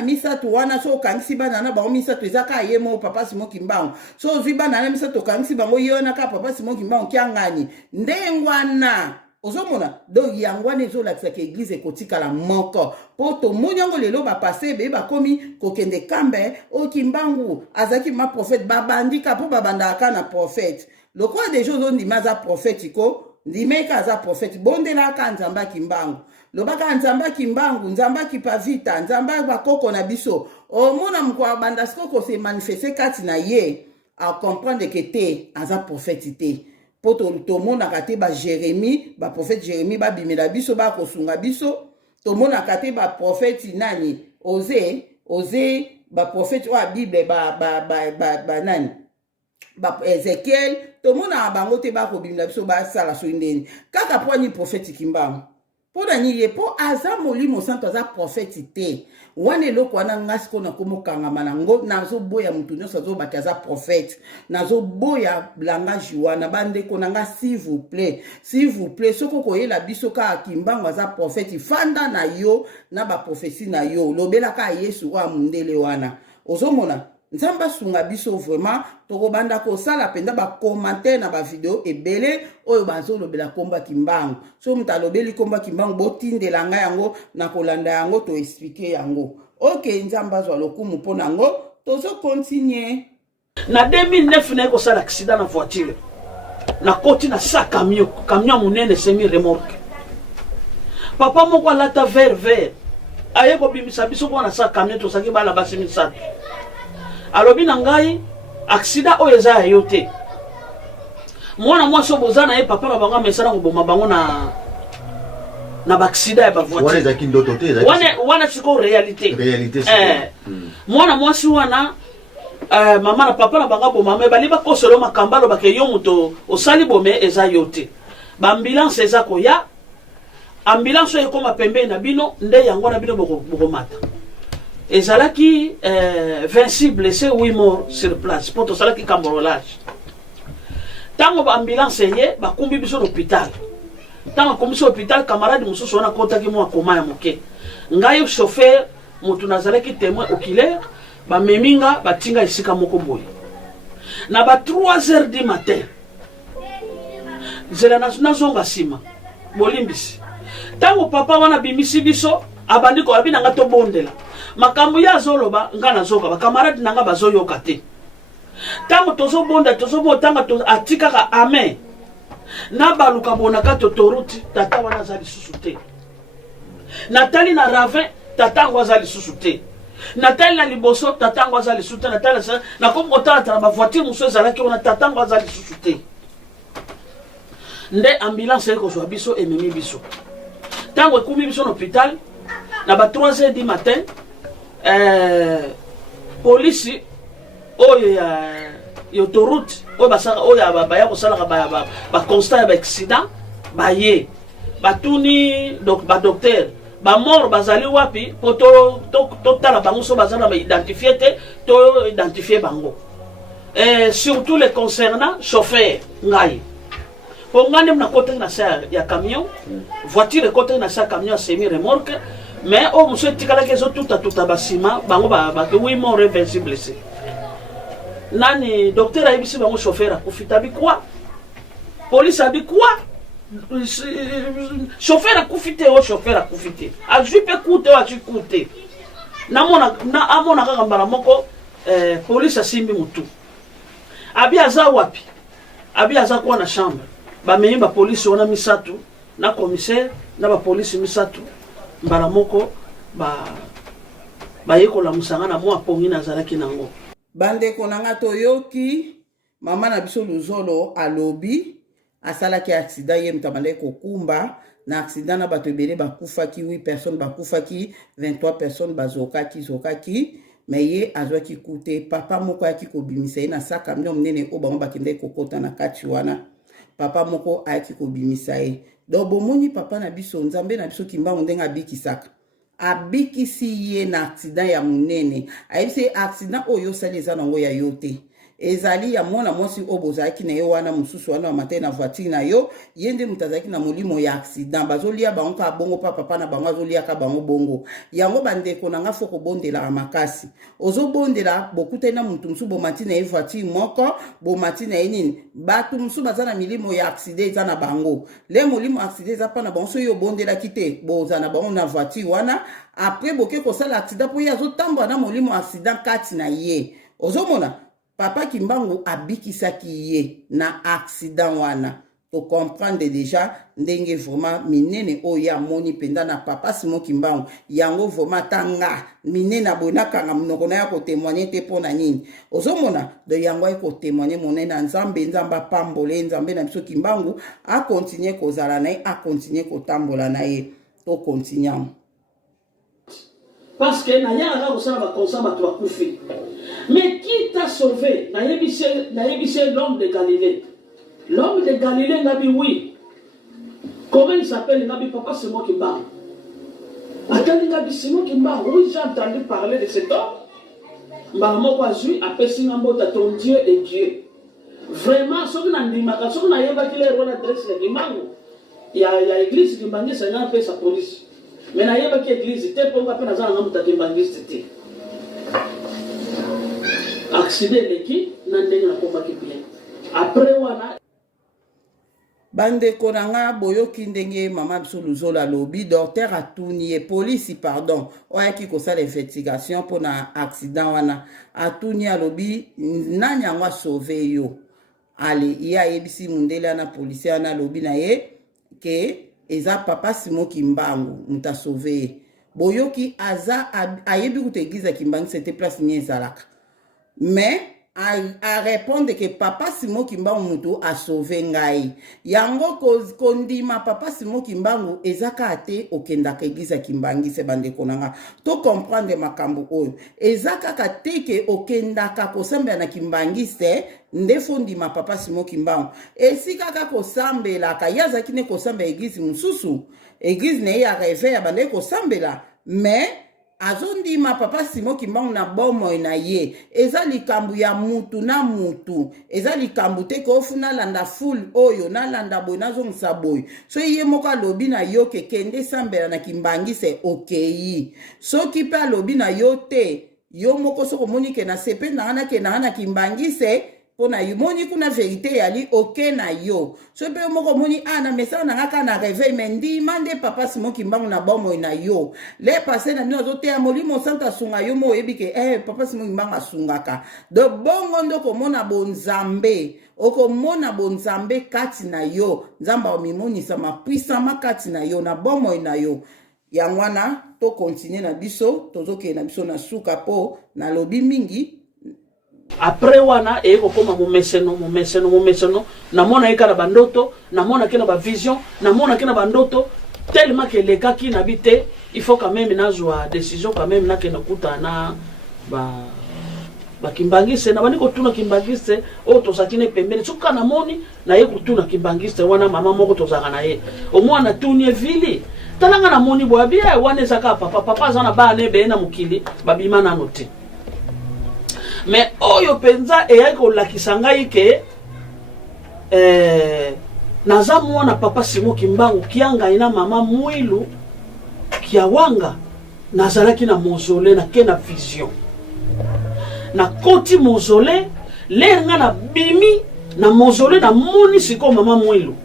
misatu wana so okangisi bana na bango misatu eza kaka ye moko papa Simon Kimbangu so ozwi bana na misatu okangisi bango ye wana kaka papa Simon Kimbangu kiangani ndengwana ozomona donc yango wana ezolakisaka eglize ekotikala moko mpo tomoni yango lelo bapase ebe bakomi kokende kambe oyo Kimbangu azalaki ma prophète babandika mpo babandaka na prophète lokola deja ozondima aza prophète ko ndimeka aza prophète bondelaka nzambe ya Kimbangu lobaka nzambe ya Kimbangu nzambe akipavita nzambe bakoko na biso omona moko abanda siko kose manifeste kati na ye akomprendre ke te aza prophète te po tomonaka te ba Jérémie ba prophète Jérémie babimela biso bakosunga biso tomonaka te ba prophète nani Osée ba prophète wa Bible ba nani ba Ezekiel tomonaka bango te bakobimela biso basala so ndeni kaka po ni prophète Kimbangu po na ye po aza molimo santo aza prophète te wana eloko wana ngasi kona komokangama nango nazoboya mutu nyonso azobaki aza prophète nazoboya langage wana bandeko na nga s'il vous plaît soko koyela biso kaka Kimbangu aza prophète fanda na yo na baprophétie na yo lobelaka Yesu wa mundele wana ozomona nzamba sunga biso vraiment tokobanda kosala penda ba commentaire na ba video ebele oyo bazolobela komba Kimbangu so mutalobeli komba Kimbangu botindela nga yango na kolanda yango to expliquer yango ok nzamba zwa lokumu pona ngo tozo continuer na 2009 na kosala accident na voiture na koti na sa camion munene semi remorque papa moko alata vert aye ko bimisa biso ko na sa camion to saki bala basimi sa alobi na ngai accident oyo eza ya yo te mwana mwasi oyo boza na ye papa na bango amesana koboma bango na baaccident ya bavoiture wana siko réalité mwana mwasi wana mama na papa na bango aboma me bali bakoselo makamba alobake yo moto osali bome eza yo te baambulance eza koya ambulance oyo ekoma pembeni na bino nde yango na bino bokomata ezalaki 26 blessés 8 morts sur place pour tosalaki cambrolage tango baambulance ye bakumbi biso l'hôpital tango akumbi biso l'hôpital camarade mosusu wana akotaki mwa koma ya moke ngai chauffeur motu nazalaki témoin oculaire bameminga batinga esika moko boye na ba 3h du matin nzela nazonga nsima bolimbisi tango papa wana bimisi biso abandi ko abi nanga tobondela makambo ya zoloba nga nazoka bakamarade nanga bazoyoka te tango tozobonda tozobotanga atikaka amen na baluka bonaka totoroute tata wana aza lisusu te natali na ravin tata ngo aza lisusu te natali na liboso tata ngo aza lisusu te natali na komotala bavoiture mosusu ezalaki wana tata ngo aza lisusu te nde ambulance ekozwa biso ememi biso tango ekumi biso na hôpital na ba 3h du matin police oyo ya autoroute oyo basaka oyo baya kosalaka ba constat ya ba accident baye batuni donc ba docteur ba mort bazali wapi po to tala bango so bazala ba identifier te to identifier bango surtout les concernant chauffeur ngai po ngani mna côté na sa ya camion voiture côté na sa camion semi remorque mais au monsieur tikala kezo tout basima bango ba 8 morts et 26 blessés nani docteur ayibisi bango chauffeur akufita bi quoi police abi quoi chauffeur akufite o chauffeur akufite ajupe kute o ajikute amona kaka mbala moko police asimbi mutu abi aza wapi abi aza kwa na chambre ba meimba police wana misatu na commissaire na ba police misatu mbala moko ba yekola musanga na mwa pongi na zalaki nango bandeko nanga toyoki mama na biso Luzolo alobi asalaki accident ye mtamale kokumba na accident na bato ebele bakufaki 8 personnes bakufaki 23 personnes zokaki mais ye azwaki kute papa moko ayaki kobimisa ye na sa camion monene oyo bango bakendaki kokota na kati wana papa moko ayaki kobimisa ye donc bomoni papa na biso nzambe na biso kimbangu ndenge abikisaka abikisi ye na accident ya monene ayebisi accident oyo osali eza nango ya yo te ezali ya mwana mwasi oyo bozalaki na ye wana mosusu wana bamate na voiture na yo ye nde moto azalaki na molimo ya accident bazolia bango kaka bongo pa papa na bango azoliaka bango bongo yango bandeko na nga fo kobondelaka makasi ozobondela bokutani na motu mosusu bomati na ye voiture moko bomati na ye nini bato mosusu baza na milimo ya accident eza na bango le molimo accident eza mpa na bango soki obondelaki te boza na bango na voiture wana apres boke kosala accident mpo ye azotambola na molimo accident kati na ye ozomona papa Kimbangu abikisaki ye na accident wana to comprendre déjà ndenge vraiment minene oya moni penda na papa Simon Kimbangu yango vraiment tanga minene abonaka na monoko na ya ko témoigner te pona nini ozomona de yango ay ko témoigner monene na nzambe pambole nzambe na biso Kimbangu a continuer kozala na ye a continuer kotambola na ye to continuer parce que na yaka kosala ba konsama to akufi. Mais qui t'a sauvé? Naïbissé l'homme de Galilée. L'homme de Galilée n'a dit oui. Comment il s'appelle? Il n'a dit papa, c'est moi qui parle. Attends, il a dit c'est moi qui parle. Oui, j'ai entendu parler de cet homme. Maman Wazu a péché un mot à ton Dieu et Dieu. Vraiment, ce qu'on a dit, ce qu'on a évacué les rôles d'adresse, il y a l'église qui m'a dit, ça n'a pas sa police. Mais il y a l'église, c'était pour qu'on a un homme qui m'a dit, c'était. Accident leki na ndenge na komaki bien après wana bandeko nanga boyoki ndenge mama biso Luzolo alobi docteur atuni police pardon oyaki kosala investigation pour na accident wana atuni alobi nani yango sauver yo ale ya yebisi mundele na police wana alobi na ye ke eza papa Simon Kimbangu muta sauver boyoki aza ayebi kutegiza Kimbangu c'était place nyezalaka. Mais à répondre que papa Simon Kimbangu muto a sauvé ngai yango kondima papa Simon Kimbangu ezaka ate okendaka eglize Kimbangi se bande konanga to comprendre makambo oyo ezaka kateke okendaka kosambela na Kimbangi se ndefo ndima papa Simon Kimbangu esika ka kosambela ka yazaki ne kosambela eglize mususu eglize ne ya rêve ya bande kosambela mais azondima papa Simon Kimbangu na bomo na ye eza likambu ya mutu na mutu eza likambu te ko funa landa full oyo na landa boy na zongisa boy so ye moko alobi na yo ke kende sambela na Kimbangi se okay soki pe alobi na yo te yo moko soko moni ke na sepe na Kimbangi se pona yumoni kuna vérité yali ok na yo so pe moko moni ana message na ngaka na réveil mendi mande papa Simon Kimbangu na bomo na yo le passé na nyo zote ya molimo santa sunga yo mo ebike papa Simon Kimbangu asungaka de bongo ndoko mona bonzambe okomona bonzambe kati na yo nzamba omimonisa mapuissama kati na yo na bomo na yo yangwana to continuer na biso tozoke na biso na suka po na lobi mingi. Après wana eko koma momeseno namona ekala bandoto namona kena ba vision namona kena bandoto tellement que les gars qui n'habitent il faut quand même nazwa décision quand même na kena kuta na ba Kimbangise na baniko tuna Kimbangise o to sakine pembeni suka na moni na ye kutuna Kimbangise wana mama moko to zaka na ye o mwana tunie vili talanga na moni boya bia wana ezaka papa azana ba nebe na mukili babima na note mais oyo penza eyaki kolakisa ngai ke naza mwana papa Simon Kimbangu kianga ina mama Mwilu kiawanga nazalaki na mausolée na ke na vision na koti mausolée lenga na bimi na mausolée na moni siko mama Mwilu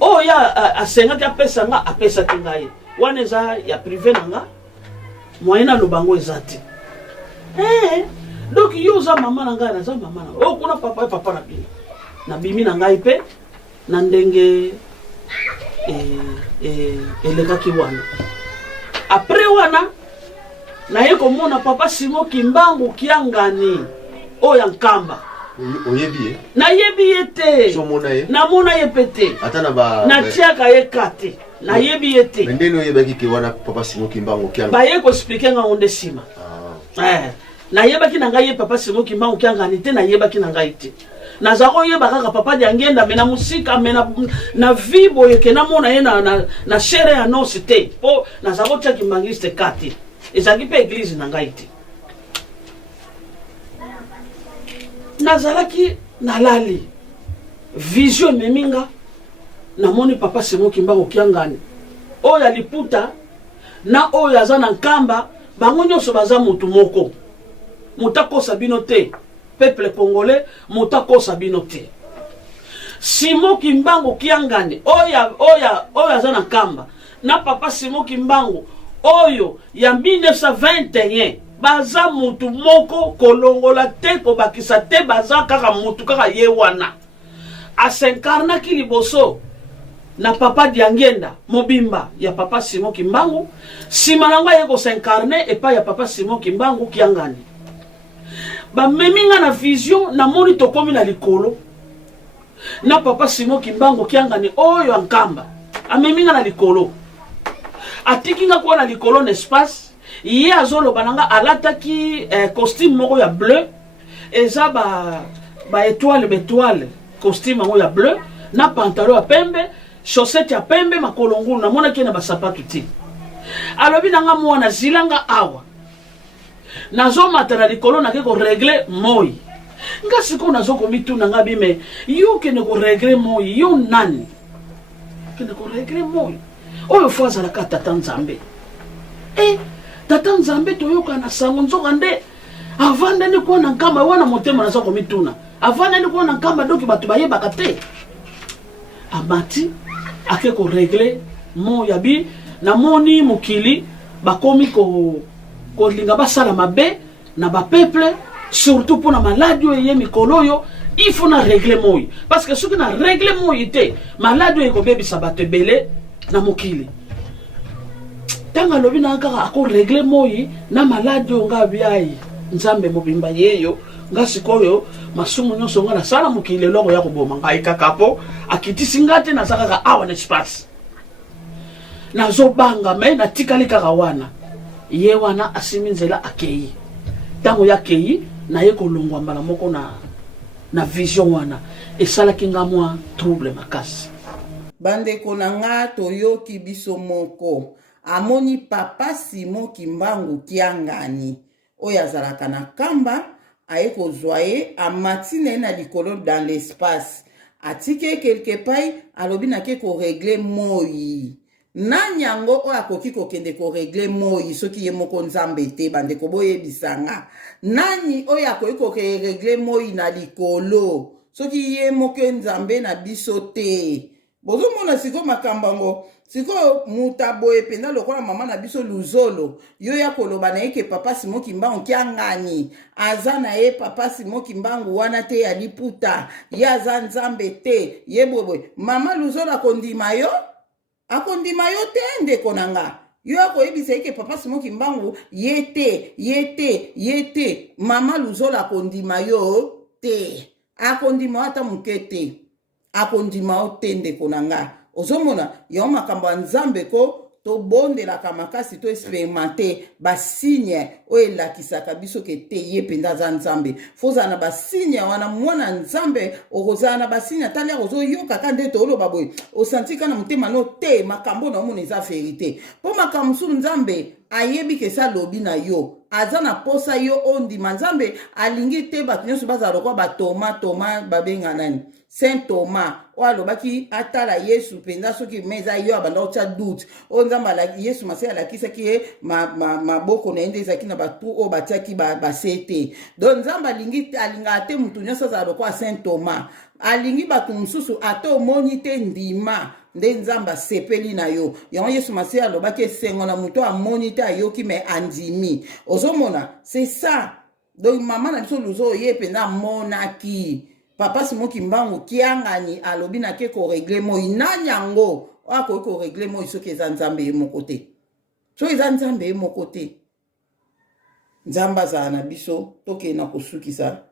oya asengaki apesa nga apesa kingai wana eza ya privé nanga moyena lobango ezati donc yo za mama nanga na za mama nanga kuna papa na bimi na ngai pe na ndenge elekaki wana après wana na ye komona papa Simon Kimbangu kiangani oya nkamba oyebi na yebi yete somona ye na mona ye pete atana ba na tiaka ye kate na yebi yete ndeno yebaki ke wana papa Simon Kimbangu kianga ba ye ko expliquer nga onde sima na yebaki na ngai ye papa Simon Kimbangu kiangani te na yebaki na ngai te na zako yeba kaka papa diangenda mena musika mena na vibo yeke na mona ye na chere ya noce te po na zako tia kimbangiste kate ezaki pe église na ngai te nazalaki nalali vision meminga namoni papa Simon Kimbangu kiangani oya liputa na oya za na nkamba bango nyonso baza mutu moko mutakosa bino te peuple congolais mutakosa bino te Simon Kimbangu kiangani oya za na nkamba na papa Simon Kimbangu oyo ya 1921 baza mutu moko kolongola te kobakisa te baza kaka mutu kaka ye wana asenkarnaki liboso na papa diangenda mobimba ya papa Simon Kimbangu sima nango ye kosenkarne epa ya papa Simon Kimbangu kiangani bameminga na vision na moni tokomi na likolo na papa Simon Kimbangu kiangani oyo ankamba ameminga na likolo atikinga kwa na likolo n'espace ye azoloba nanga alataki costume moko ya bleu eza ba étoile costume moko ya bleu na pantalon ya pembe chaussette ya pembe makolongulu na mona kena ba sapatu ti alobi nanga mwana zilanga awa nazo matala likolo na ke ko régler moi nga siko nazo ko mituna nga bime yo kene ko régler moi yo nani kene ko régler moi oyo fois la kata Nzambe tata Nzambe toyoka na sango nzoka nde avanda ni kuona nkamba wana motema na soko mituna avanda ni kuona nkamba doki batu bayebaka te amati ake ko régler mo yabi na moni mukili bakomi ko linga basala mabe na ba peuple surtout pour na maladie ye mikolo yo il faut na régler moi parce que ce que na régler moi te maladie ko bebisa bato belé na mukili tanga lobi na kaka ako régler moi na maladi nga biai Nzambe mobimba yeyo nga sikoyo masumu nyonso nga na sala mukile loko ya koboma ngai kaka po akitisi ngate na saka awa na espace na zo banga me na tikali kaka wana ye wana asimi nzela akei tango ya kei na ye kolongwa mbala moko na vision wana esala kinga mwa trouble makasi bandeko na nga toyoki biso moko amoni papa Simon Kimbangu kiangani oyo azalaka na kamba aye kozwa ye amati na ye na likolo dans l'espace atike quelque part alobi nake korégler moi nani yango oyo akoki kokende korégler moi soki ye moko Nzambe te bandeko boyebisanga nani oyo akoki korégler moi na likolo soki ye moko Nzambe na biso te bozomona siko makambango siko muta boye penda lokola mama na biso luzolo yo ya koloba na yeke papa Simon Kimbangu kiangani aza na ye papa Simon Kimbangu wana te ya liputa ya aza Nzambe te ye boboy mama luzolo akondima yo te ndeko nanga yo akoyebisa yeke papa Simon Kimbangu ye te mama luzolo akondima yo te akondima ata muke te akondima o te ndeko nanga ozomona yo makambo ya Nzambe ko to bondelaka makasi to expérimenté basigne oyo elakisaka biso ke te ye mpenza aza nzambe fozala na basigne wana mwana nzambe okozala na basigne atali ozoyoka ka nde tooloba boye osantika na motema no te makambo na omona eza verité mpo makambo mosusu nzambe ayebi ke esa lobi na yo aza na posa yo ondima nzambe alingi te bato nyonso bazala lokwa batoma babenga nani Saint Thomas oyo alobaki atala Yesu mpenza soki meza yo abanda otya doute oyo nzambe Yesu masiya alakisaki ye maboko na ye nde ezalaki na batu oyo batiaki base te donc nzambe alingaka te mutu nyonso azala lokwa Saint Thomas alingi bato mosusu ata omoni te ndima nde nzambe asepeli na yo yango Yesu masiya alobaki esengo na moto amoni te ayoki me andimi ozomona c'est ça donc mama na biso luzo ye mpenza amonaki papa Simon Kimbangu kiangani alobi na ke ko régler moi nani yango ako ko régler moi soki eza nzambe ye moko te so eza nzambe ye moko te nzamba azala na biso tokende na kosukisa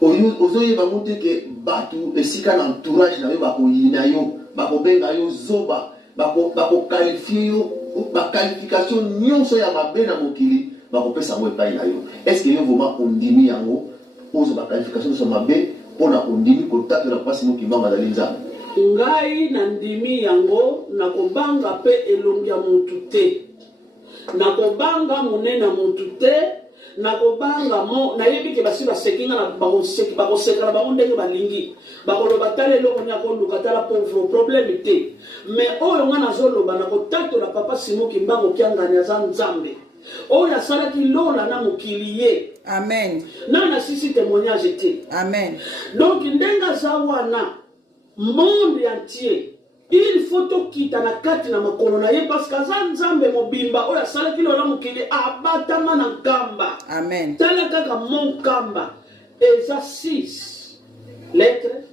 ozoyeba mo te ke bato esika na entourage na yo bakoyina yo bakobenga yo zoba bakokalifie yo baqualification nyonso ya mabe na mokili bakopesa yango epai na yo estce yo vraiment ondimi yango ozo baqualification nyonso mabe mpona ondimi kotatola mpasi mokimbango azali nzambe ngai na ndimi yango nakobanga mpe elongi ya mutu te nakobanga monene ya mutu te nakobanga nayebi ke basi basekinga na bakoseka na bango ndenge balingi bakoloba tala eloko ni akoluka tala pauvre problème te mais oyo nga nazoloba nakotatola papa Simon Kimbangu kiangani aza nzambe oyo asalaki lola na mokili ye amen nana sisi témoignage te amen donc ndenge aza wana monde entier il faut tokita na kati na makolo na ye parce que aza nzambe mobimba oyo asalaki lola mokili abatama na nkamba amen tala kaka mo nkamba eza 6 lettres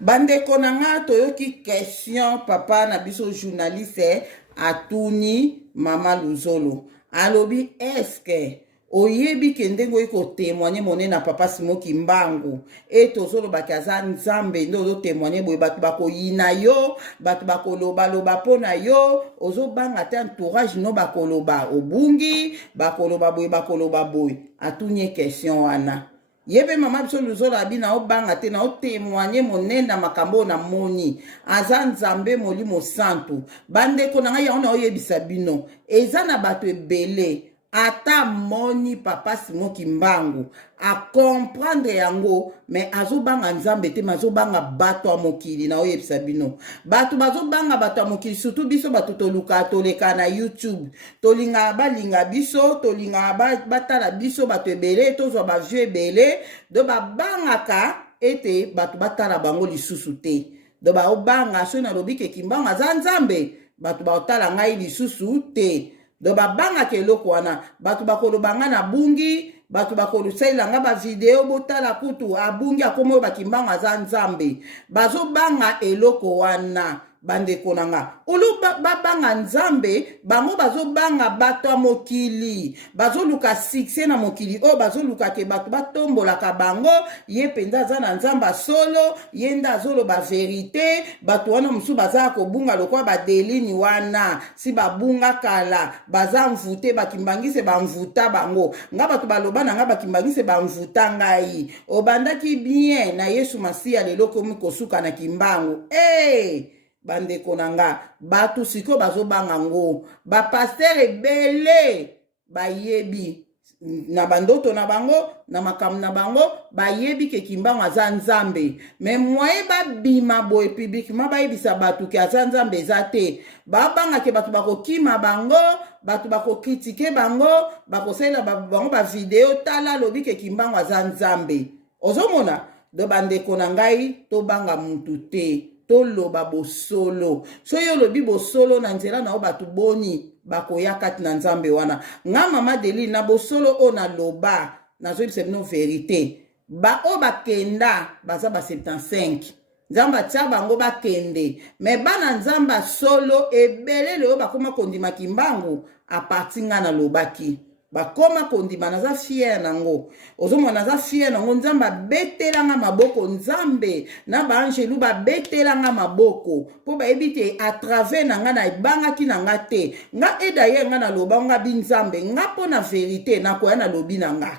bandeko na nga toyoki question papa na biso journaliste atuni mama Luzolo alobi eske oyebi ke ndenge oyi kotémoigne monene na papa Simon Kimbangu tozolobaki aza nzambe nde ozotémoigne boye bato bakoyina yo bato bakolobaloba mpo na yo ozobanga te entourage no bakoloba obungi bakoloba boye atuni question wana yebe mama biso Luzolo abi na obanga te na otémoigne monene na makambo na moni aza nzambe molimo santu bandeko na ngai yango na oyebisa bino eza na bato ebele ata moni papa Simon Kimbangu a comprendre yango mais azobanga nzambe te mazobanga bato ya mokili na oyebisa bino bato bazobanga bato ya mokili surtout biso bato toluka toleka na YouTube tolinga balinga biso tolinga batala biso bato ebele tozwa bavie ebele do babangaka ete bato batala bango lisusu te do baobanga so nalobi ke Kimbangu aza nzambe bato baotala ngai lisusu te do babangaka eloko wana bato bakolobanga na bungi bato bakolusalela nga bavideo botala kutu abungi akomi oyo Kimbangu aza nzambe bazobanga eloko wana bandeko na nga olu babanga nzambe bango bazobanga bato ya mokili bazoluka succès na mokili oyo bazoluka ke bato batombolaka bango ye mpenza aza na nzamba solo ye nde azoloba verité bato wana mosusu baza kobunga lokwa badelini wana si babunga kala baza mvute bakimbangise bamvuta bango nga bato baloba na nga bakimbangise bamvuta ngai obandaki bien na Yesu masiya lelo komi kosuka na Kimbangu bandeko na nga bato siko bazobanga ngo bapaster ebele bayebi na bandoto na bango na makambo na bango bayebi ke Kimbangu aza nzambe mais moye babima boye publiquement bayebisa bato ke aza nzambe eza te babanga ke bato bakokima bango bato bakokritike bango bakosalela bango bavideo tala lobi ke Kimbangu aza nzambe ozomona do bandeko na ngai tobanga mutu te toloba bosolo so yo lobi bosolo na nzela na o bato boni bakoya kati na nzambe wana nga mama Deli na bosolo o na loba nazoyebisa bino verité o bakenda baza ba 75 nzambe atia bango bakende me bana nzamba solo ebele leo bakoma kondima Kimbangu aparti nga na lobaki bakoma kondima naza fier nango ozomona naza fier nango nzambe abetelanga maboko nzambe na baangelu babetelanga maboko mpo bayebi te à travers na nga na ebangaki na nga te nga edaye nga naloba nga binzambe nga mpo na verité nakoya na lobi na nga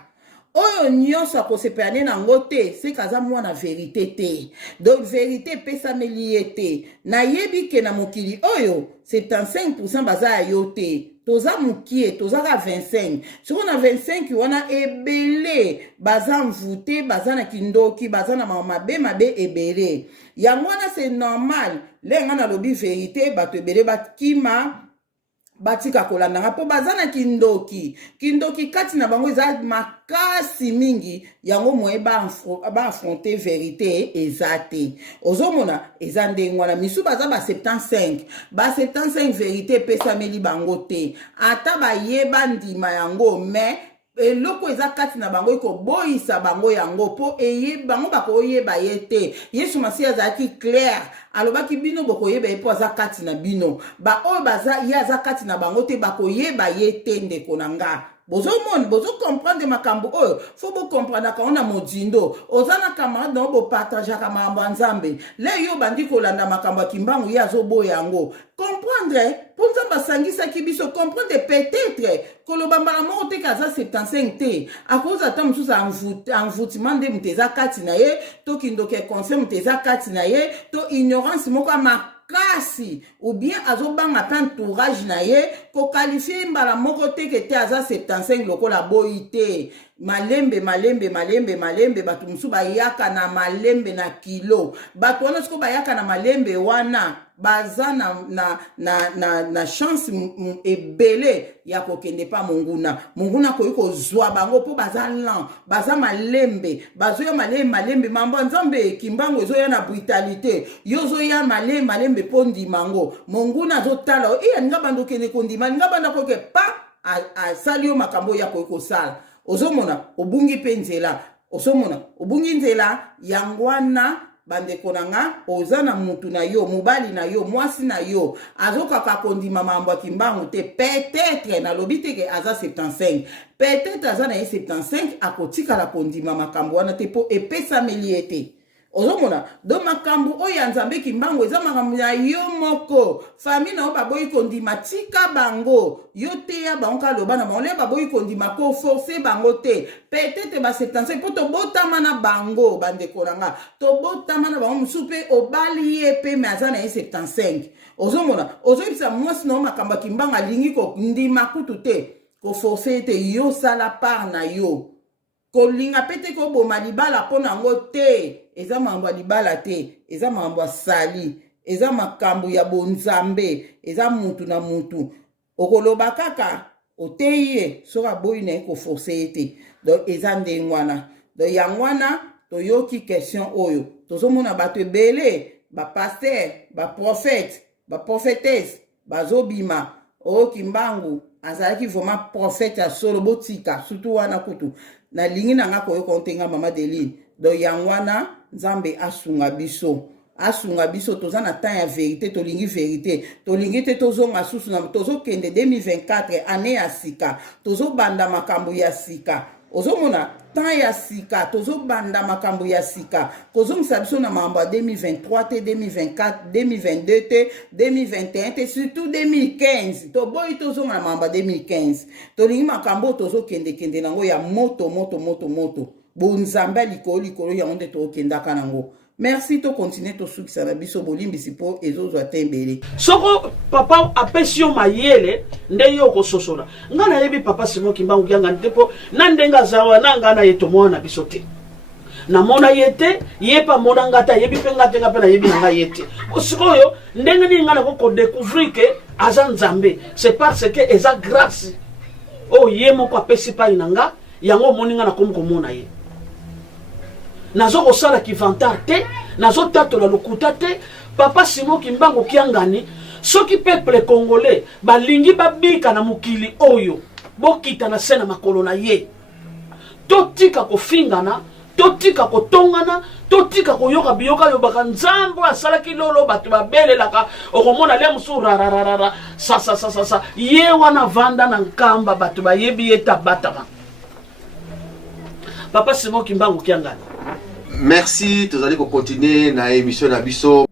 oyo nyonso akosepelane nango te seka aza mwana verité te donc verité epesameli ye te nayebi ke na mokili oyo 75% baza ya yo te toza mukie tozaka 25 soko na 25 wana ebele baza mvute baza na kindoki baza na mabe ebele yango wana c'est normal lenga na lobi verité bato ebele bakima batika kolandanga po baza na kindoki kati na bango eza makasi mingi yango moye ba affronter vérité eza te ozomona eza ndenge wana misu baza ba 75 vérité pesameli bango te ata bayeba ndima yango mais eloko eza kati na bango ekoboyisa bango yango po bango bakoyeba ye te yesu masiya azalaki clair alobaki bino bokoyeba ye po aza kati na bino oyo baza ye aza kati na bango te bakoyeba ye te ndeko na nga bozomoni bozokomprendre makambo oyo fo bokomprendre kango na modindo oza na camarade na bopartageaka makambo ya nzambe le yo bandi kolanda makambo ya kimbangu ye azoboya yango comprendre mpo nzambe asangisaki biso comprendre peut-être koloba mbala moko te kaza 75 te akoza ata mosusu envoûtement nde moto eza kati na ye to kindoki conseil moto eza kati na ye to ignorance moko kasi ou bien azobanga pa entourage na ye ko qualifier mbala moko teke te aza 75 lokola boyi te malembe bato musu bayaka na malembe na kilo bato wana siko bayaka na malembe wana baza na chance ebele ya kokende pa monguna koyi kozwa bango po baza lan baza malembe bazoya malembe mambo nzambe kimbango ezoya na brutalité yozoya malembe po ndimango monguna azotala iya nga bando kende kondima nga banda koke pa asali yo makambo ya koyi kosala ozomona obungi pe nzela ozomona obungi nzela yangwana bandeko nanga oza na mutu na yo mobali na yo mwasi na yo azokaka kondima mambo ya kimbangu te peut-être na lobi teke aza 75 peut-être aza na ye 75 akotikala kondima makambo wana te po epesameli ye te ozomona do makambo oyo nzambe kimbango eza makambo ya yo moko famille na yo baboyi kondima tika bango yo te ya bango kaloba na bango le baboyi kondima ko forcer bango te peut-être ba 75 po tobotama na bango bandeko nanga tobotama na bango musu pe obali ye pe me aza na ye 75 ozomona ozoyebisa mwasi na yo makambo kimbango alingi kondima kutu te ko forcer te yo sala part na yo kolinga pete ko boma libala pona yango te eza mambo ya libala te eza mambo ya sali eza makambo ya bonzambe eza mutu na mutu okoloba kaka oteyi ye soki aboyi na ye koforce ye te donc eza ndenge wana donc yango wana toyoki question oyo tozomona bato ebele bapaster baprofete baprofetese bazobima oyo kimbangu azalaki vraiment prophète ya solo botika surtout wana kutu na lingi nanga koyoka ntenga mama Deline donc yango wana nzambe asunga biso toza na temps ya vérité tolingi vérité tolingi te tozonga susu na tozokende 2024 année ya sika tozobanda makambo ya sika ozomona temps ya sika tozobanda makambo ya sika kozongisa biso na mambo ya 2023 te 2024 2022 te 2021 te surtout 2015 toboyi tozonga na mambo ya 2015 tolingi makambo tozokende nango ya moto bonzambe likolo yango nde tokendaka nango. Merci to continuer to sukisa na biso bolimbisi po ezozwa tembele soko papa apesi yo mayele nde yo kososola nga na yebi papa Simon Kimbangu kyanga ntepo na ndenga zawa na nga na yeto mwana biso te na mona yete yepa mona ngata yebi pe ngata nga pe na yebi nga yete siko yo ndenga ni nga na ko découvrir que aza nzambe c'est parce que eza grâce o yemo ko apesi pa inanga yango moninga na komona ye nazo kosala kivantar te nazo tatola lokuta te papa Simon Kimbangu kiangani soki peuple congolais balingi babika na mukili oyo bokita na sena makolo na ye totika kofingana totika kotongana totika koyoka biyoka yobaka nzambe asalaki lolo bato babelelaka okomona le musu rararara sa ye wana vanda na nkamba bato bayebi ye tabatama. Papa Simon Kimbangu Kiangani. Merci, tozali ko continuer na émission na biso.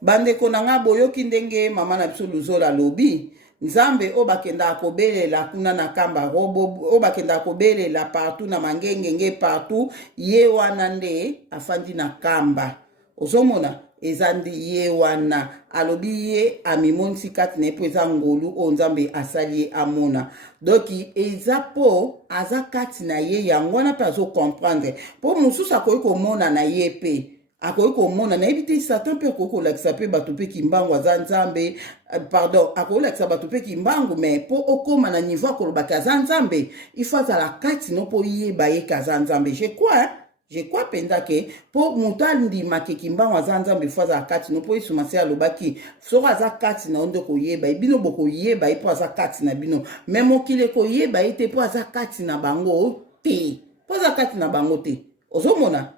Bandeko nanga boyoki ndenge mama na biso Luzola lobi nzambe obakenda akobelela kuna na kamba robo obakenda akobelela partout na mangengenge partout ye wana nde afandi na kamba ozomona ezandi ye wana alobi ye amimonsi kati na epo eza ngolu o nzambe asali amona doki eza po aza kati na ye yango wana pe azo comprendre po mosusu akoki komona na ye pe akoki komona na yebi te Satan pe akoki kolakisa pe bato pe kimbangu aza nzambe pardon akoki kolakisa bato pe kimbangu me po okoma na niveau akolobaka aza nzambe ifo azala kati no po yeba ye kaza nzambe je crois penda ke po moto andimake kimbangu aza nzambe ifo azala kati no po yesu masiya alobaki soko aza kati na yo nde koyeba ye bino bokoyeba ye po aza kati na bino me mokili koyeba ye te po aza kati na bango te po aza kati na bango te ozomona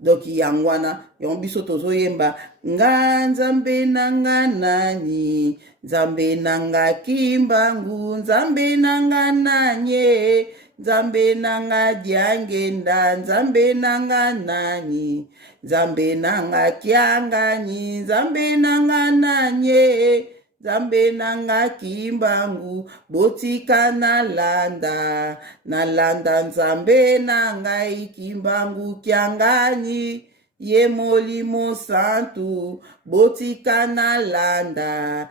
donc yangwana yon biso tozoyemba nga nzambe nanga nani nzambe nanga kimbangu nzambe nanga nanye nzambe nanga diangenda nzambe nanga nani nzambe nanga kiangani nzambe nanga nanye nzambe nanga kimbangu botika nalanda nzambe nanga ikimbangu kiangani ye molimo santu botika nalanda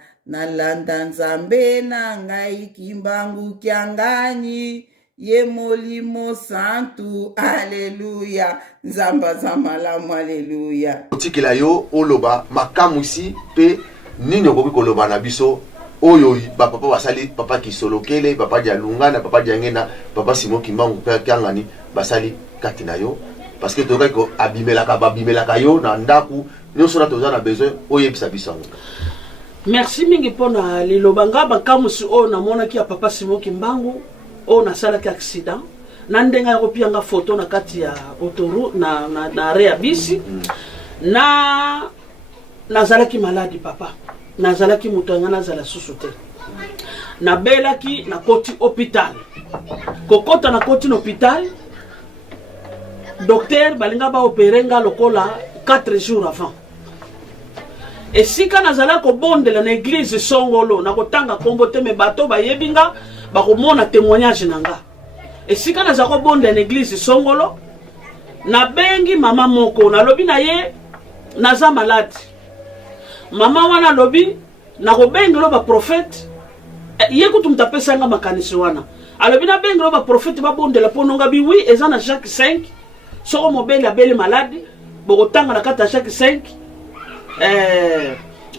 nzambe nanga ikimbangu kiangani ye molimo santu. Alléluia. Nzamba za malamu. Alléluia. Otikela yo oloba makamusi pe nini okoki koloba na biso oyo papa basali papa Kisolokele papa Dialunga na papa Diangena papa Simon Kimbangu pe Kiangani basali kati na yo parce que tokaki ko abimelaka yo na ndaku nyonso na toza na besoin oyebisa biso. Merci mingi pona lilobanga bakamusi o na mona ki ya papa Simon Kimbangu o na sala ki accident na ndenga ya kopianga photo na kati ya autoroute na rea bisi na nazalaki maladi papa nazalaki muto nga nazala susu te nabelaki na koti hôpital kokota na koti na hôpital docteur balinga ba opérer nga lokola 4 jours avant esika nazala ko bondela na église songolo na kotanga kombo te me bato bayebi nga bakomona témoignage nanga esika nazala ko bondela na église songolo na bengi mama moko nalobi na ye naza malade mama wana lobi na kobengelo ba prophète ye kutu mtapesa nga makanisi wana alobi na bengelo ba prophète ba bondela pononga bi oui eza na Jacques 5 soko mobele abele malade bokotanga na kata Jacques 5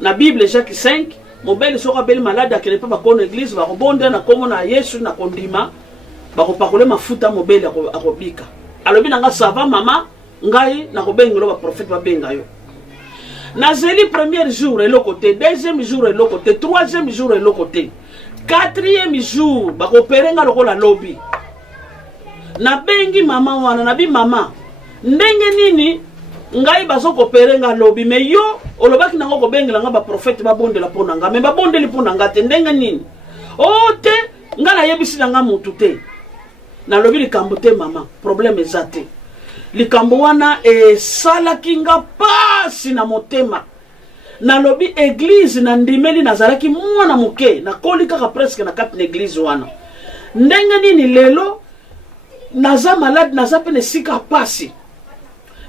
na Bible Jacques 5 mobele soko abele malade akele pa bakona église ba kobonda na komo na Yesu na kondima ba kopakole mafuta mobele akobika alobi na nga sava mama ngai na kobengelo ba prophète ba benga yo nazeli premier jour et le côté deuxième jour et le côté troisième jour et le côté quatrième jour bakopere nga lokola lobby na bengi mama wana na bi mama ndenge nini ngai bazokopere nga lobby me yo olobaki nango kobengela nga ba prophète babondela pona nga me babondeli pona nga te ndenge nini o te nga na yebisi nga mutu te na lobi likambo te mama problème ezate likambo wana esalaki nga pasi na motema na lobi église na ndimeli nazalaki mwana moke na koli kaka presque na kati na église wana ndenge nini lelo naza malade naza pene sika pasi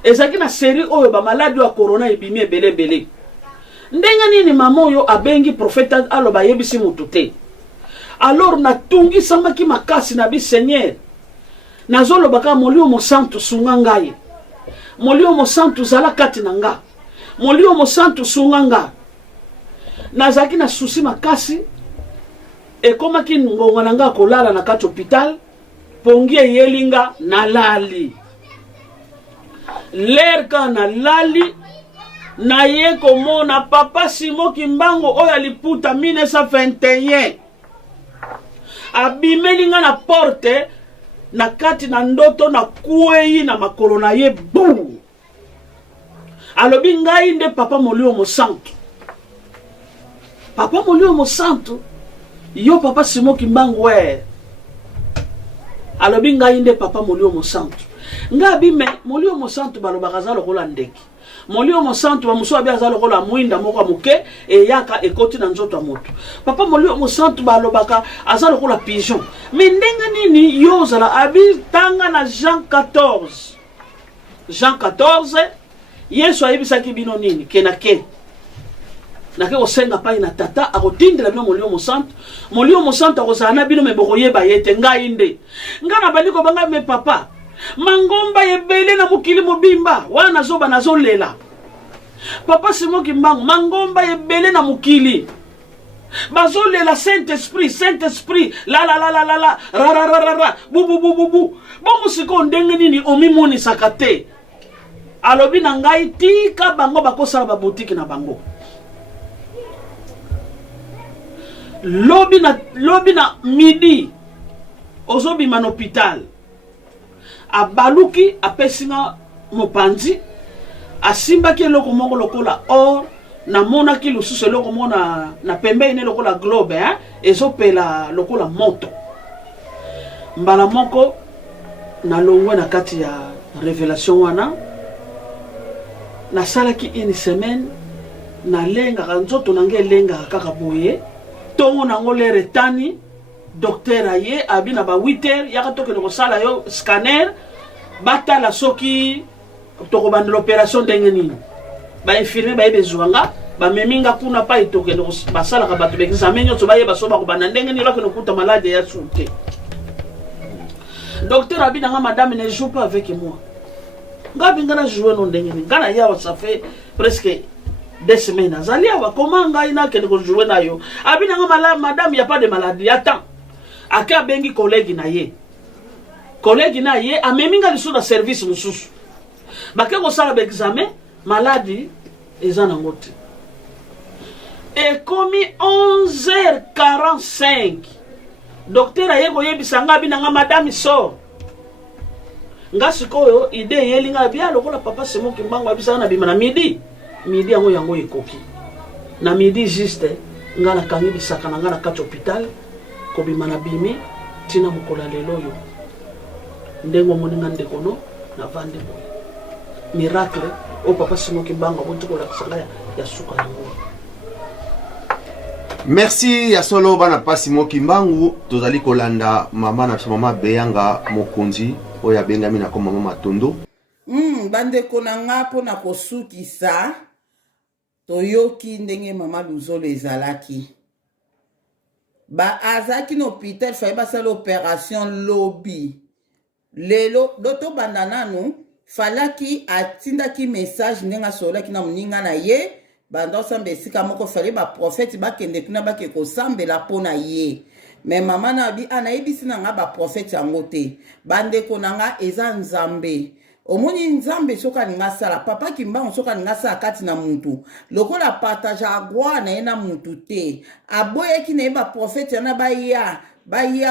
ezaki na série oyo ba malade ya corona ebimi ebele ndenge nini mama oyo abengi prophète aloba yebisi mutu te alors natungi samaki makasi na bi Seigneur nazolo baka molio mo santu sunga ngai molio mo santu zala kati na nga molio mo santu sunga nga nazaki na susi makasi ekomaki ngonga na nga kolala na kati hôpital pongi yelinga na lali lerka na lali na ye komona papa Simon Kimbangu oya liputa 1921 abimeli nga na porte na kati na ndoto na kuei na makolo na ye bou. Alobi ngai nde papa molio mosantu. Papa molio mosantu. Yo papa Simon Kimbangu we. Alobi ngai nde papa molio mosantu. Ngabi me molio mosantu balobaka za lokola ndeki. Molio mosantu bamuso abi aza lokola mwinda moko muke e yaka ekoti na nzoto moto. Papa molio mosantu balobaka aza lokola pigeon. Me ndenga nini yo zala abi tanga na Jean 14. Jean 14 Yesu ayebisaki bino nini kenake. Nake osenga pa ina tata akotindela bino molio mosantu akozana bino mebokoyeba yete ngai nde. Ngana bandiko banga me papa mangomba yebele na mukili mobimba wana zoba nazolela. Papa Simon Kimbangu mangomba yebele na mukili bazolela Saint-Esprit la ra bu bomu siko ndenge nini omimoni sakate. Alobi na ngai tika bango bakosala ba boutique na bango. Lobi na midi ozobi man hôpital. Abaluki apesinga mopanzi asimbaki eloko moko lokola or na mona ki lususu eloko mona na pembe ine lokola globe ezopela lokola moto. Mbala moko na longwe na kati ya révélation wana na salaki une semaine na lenga nzoto nange lenga kaka boye tongo nango lere tani docteur aye abina ba 8h yaka toke ko sala yo scanner batala soki toko bande l'opération ndenge nini ba infirmier ba yebezwanga ba meminga kuna pa itoke ko basala ka bato examen nyotso ba yeba so ba ko banda ndenge nini lokeno kuta malade ya sunte. Docteur abina nga madame ne joue pas avec moi. Ngabi ngana jouer non ndenge nini ngana ya ça fait presque 2 semaines azali awa comment ngai na kende ko jouer na yo abina nga madame y a pas de maladie attends aka bengi collègue na ye ameminga lisu na service mususu bake ko sala ba examen maladie eza na ngote et komi 11h45 docteur aye ko yebisa nga binanga madame sort nga sikoyo ide yelinga bia lokola papa Simon Kimbangu abisa na bima na midi yango ekoki na midi juste nga na kangi bisaka na nga na kati hôpital ko bima na bimi tina mukola lelo yo ndengo moninga ndekono na vande boy miracle o papa Simon Kimbangu bontuko la sala ya suka yango. Merci ya solo bana papa Simon Kimbangu tozali kolanda mama Beyanga mokonzi oya bengami na koma mama Tondo. Bande konanga pona kosukisa toyoki ndenge mama Luzolo ezalaki. Ba azaki no hôpital fa basala opération lobby. Lelo doto bandananu falaki atindaki message ndenga solaki na muninga na ye bando sambe sika moko fale ba prophète ba kende kuna ba ke ko sambela pona ye. Mais mama na bi anayebisi na nga ba prophète yango te. Bande konanga eza nzambe. Omoni nzambe soka ninga sala papa Kimbangu soka ninga sala kati na muntu lokola partage agwa na ena muntu te aboye ki na ba prophète na ba ya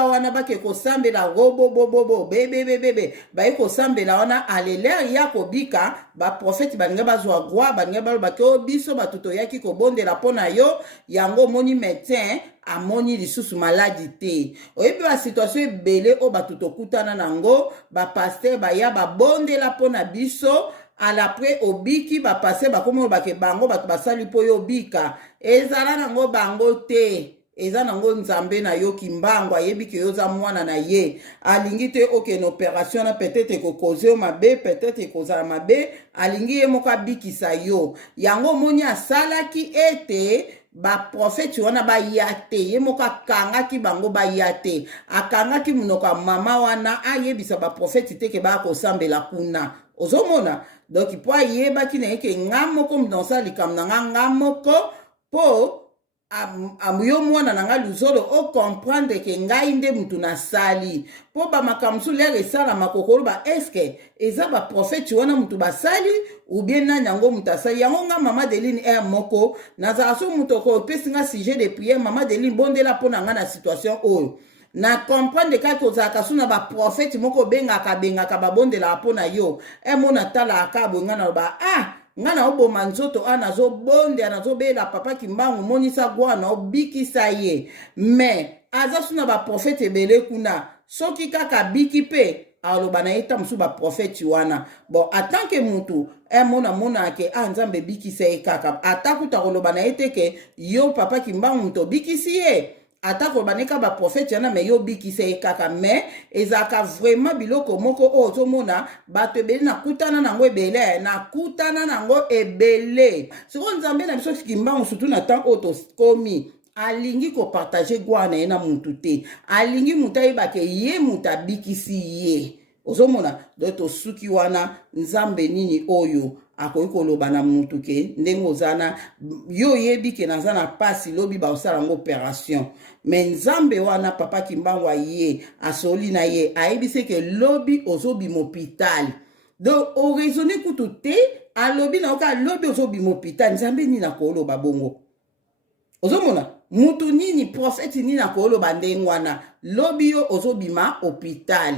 wana bake ko sambela bobo bebe ba ko sambela wana alele ya ko bika ba prophète baninga bazwa gwa baninga baloba ke biso batuto yaki ko bondela pona yo yango moni médecin amoni lisusu maladi te oyebi ba situation ebele o batuto kutana nango ba pasteur ba ya ba bondela pona biso alapre obiki ba pasteur ba komo ba ke bango batu basali po yo bika ezala nango bango te eza nango nzambe na yo Kimbangu ayebi ke yoza mwana na ye alingi te oke na opération na peut-être ko causer mabe peut-être ko za mabe alingi ye moka bikisa yo yango moni asalaki ete ba prophète wana ba yate ye moka kangaki bango ba yate akangaki munoka mama wana ayebisa ba prophète te ke ba ko sambela kuna ozomona donc po ayeba ki na yeke ngamoko mdonsa likamna ngamoko po amuyo mwana nanga Luzolo o comprendre ke ngai nde mutu na sali po ba makamsu lere sala makokolo ba eske eza ba prophète wana mutu basali ou bien na nyango mutu asali yango nga mama Deline moko nazala so mutu ko pesinga sujet de prière mama Deline bondela pona nga na situation oyo na comprendre kaka kozalaka so na baprofete moko bengaka babondela mpo na yo emona tala akabo nga na loba nga na oboma nzoto nazobondela nazobela papa Kimbangu monisa gwana obikisa ye me aza so na baprofete ebele kuna soki kaka biki pe aloba na ye ta mosusu baprofete wana bon atanke mutu mona ke nzambe bikisa ye kaka ata kuta koloba na ye te ke yo papa Kimbangu mutu obikisi ye ata koloba neka baprofete wana me yo bikisa ye kaka me ezalaka vraiment biloko moko oyo ozomona bato ebele nakutana nango ebele sikoyo nzambe na biso Kimbangu surtout na temps oyo tokomi alingi kopartage gwa na ye na mutu te alingi mutu ayebake ye mutu abikisi ye ozomona do tosuki wana nzambe nini oyo akoki koloba na mutu ke ndenge ozana yo oyebi ke naza na pasi lobi baosala yango opération me nzambe wana papa Kimbangu ye asoli na ye ayebisi ke lobi ozobima hôpital donc oraisonne kutu te alobi na oka lobi ozobima hôpital nzambe nini akoloba bongo ozomona mutu nini prophète nini akoloba ndenge wana lobi yo ozobima hôpital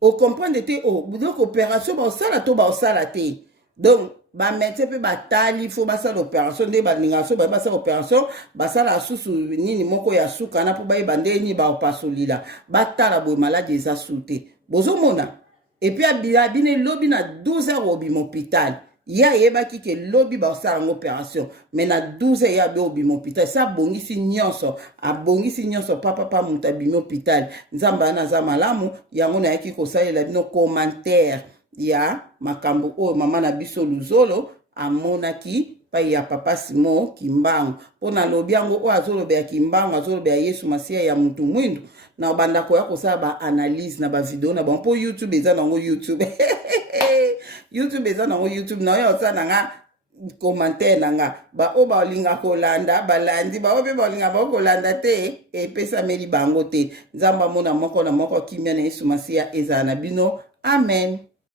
o comprendre te donc opération baosala to baosala te donc bamédecin mpe batali fo basala opération nde balinga so basala opération basala susu nini moko ya sukana mpo bayeba nde nini baopasolila batala boye maladi eza su te bozomona epuis abine lobi na 12 heures obima hôpital ye ayebaki ke lobi baosala yango opération me na 12 ye abe obima hôpital sa abongisi nyonso papa moto abimi hôpital nzambe wana aza malamu yango nayaki kosalela bino commentaire ya makambo oyo mama na biso Luzolo amonaki pai ya papa Simon Kimbangu mpona lobi yango oyo azoloba ya Kimbangu azoloba ya Yesu Masiya ya mutu mwindu na bandako ya kosala baanalyse na bavideo na bango mpo YouTube eza nango YouTube YouTube na oyo osala nanga commentaire nanga baoyo baolinga kolanda balandi baoyo mpe baolinga baokolanda te epesameli bango te nzambe amona moko na moko kimia na Yesu Masiya ezala na bino amen.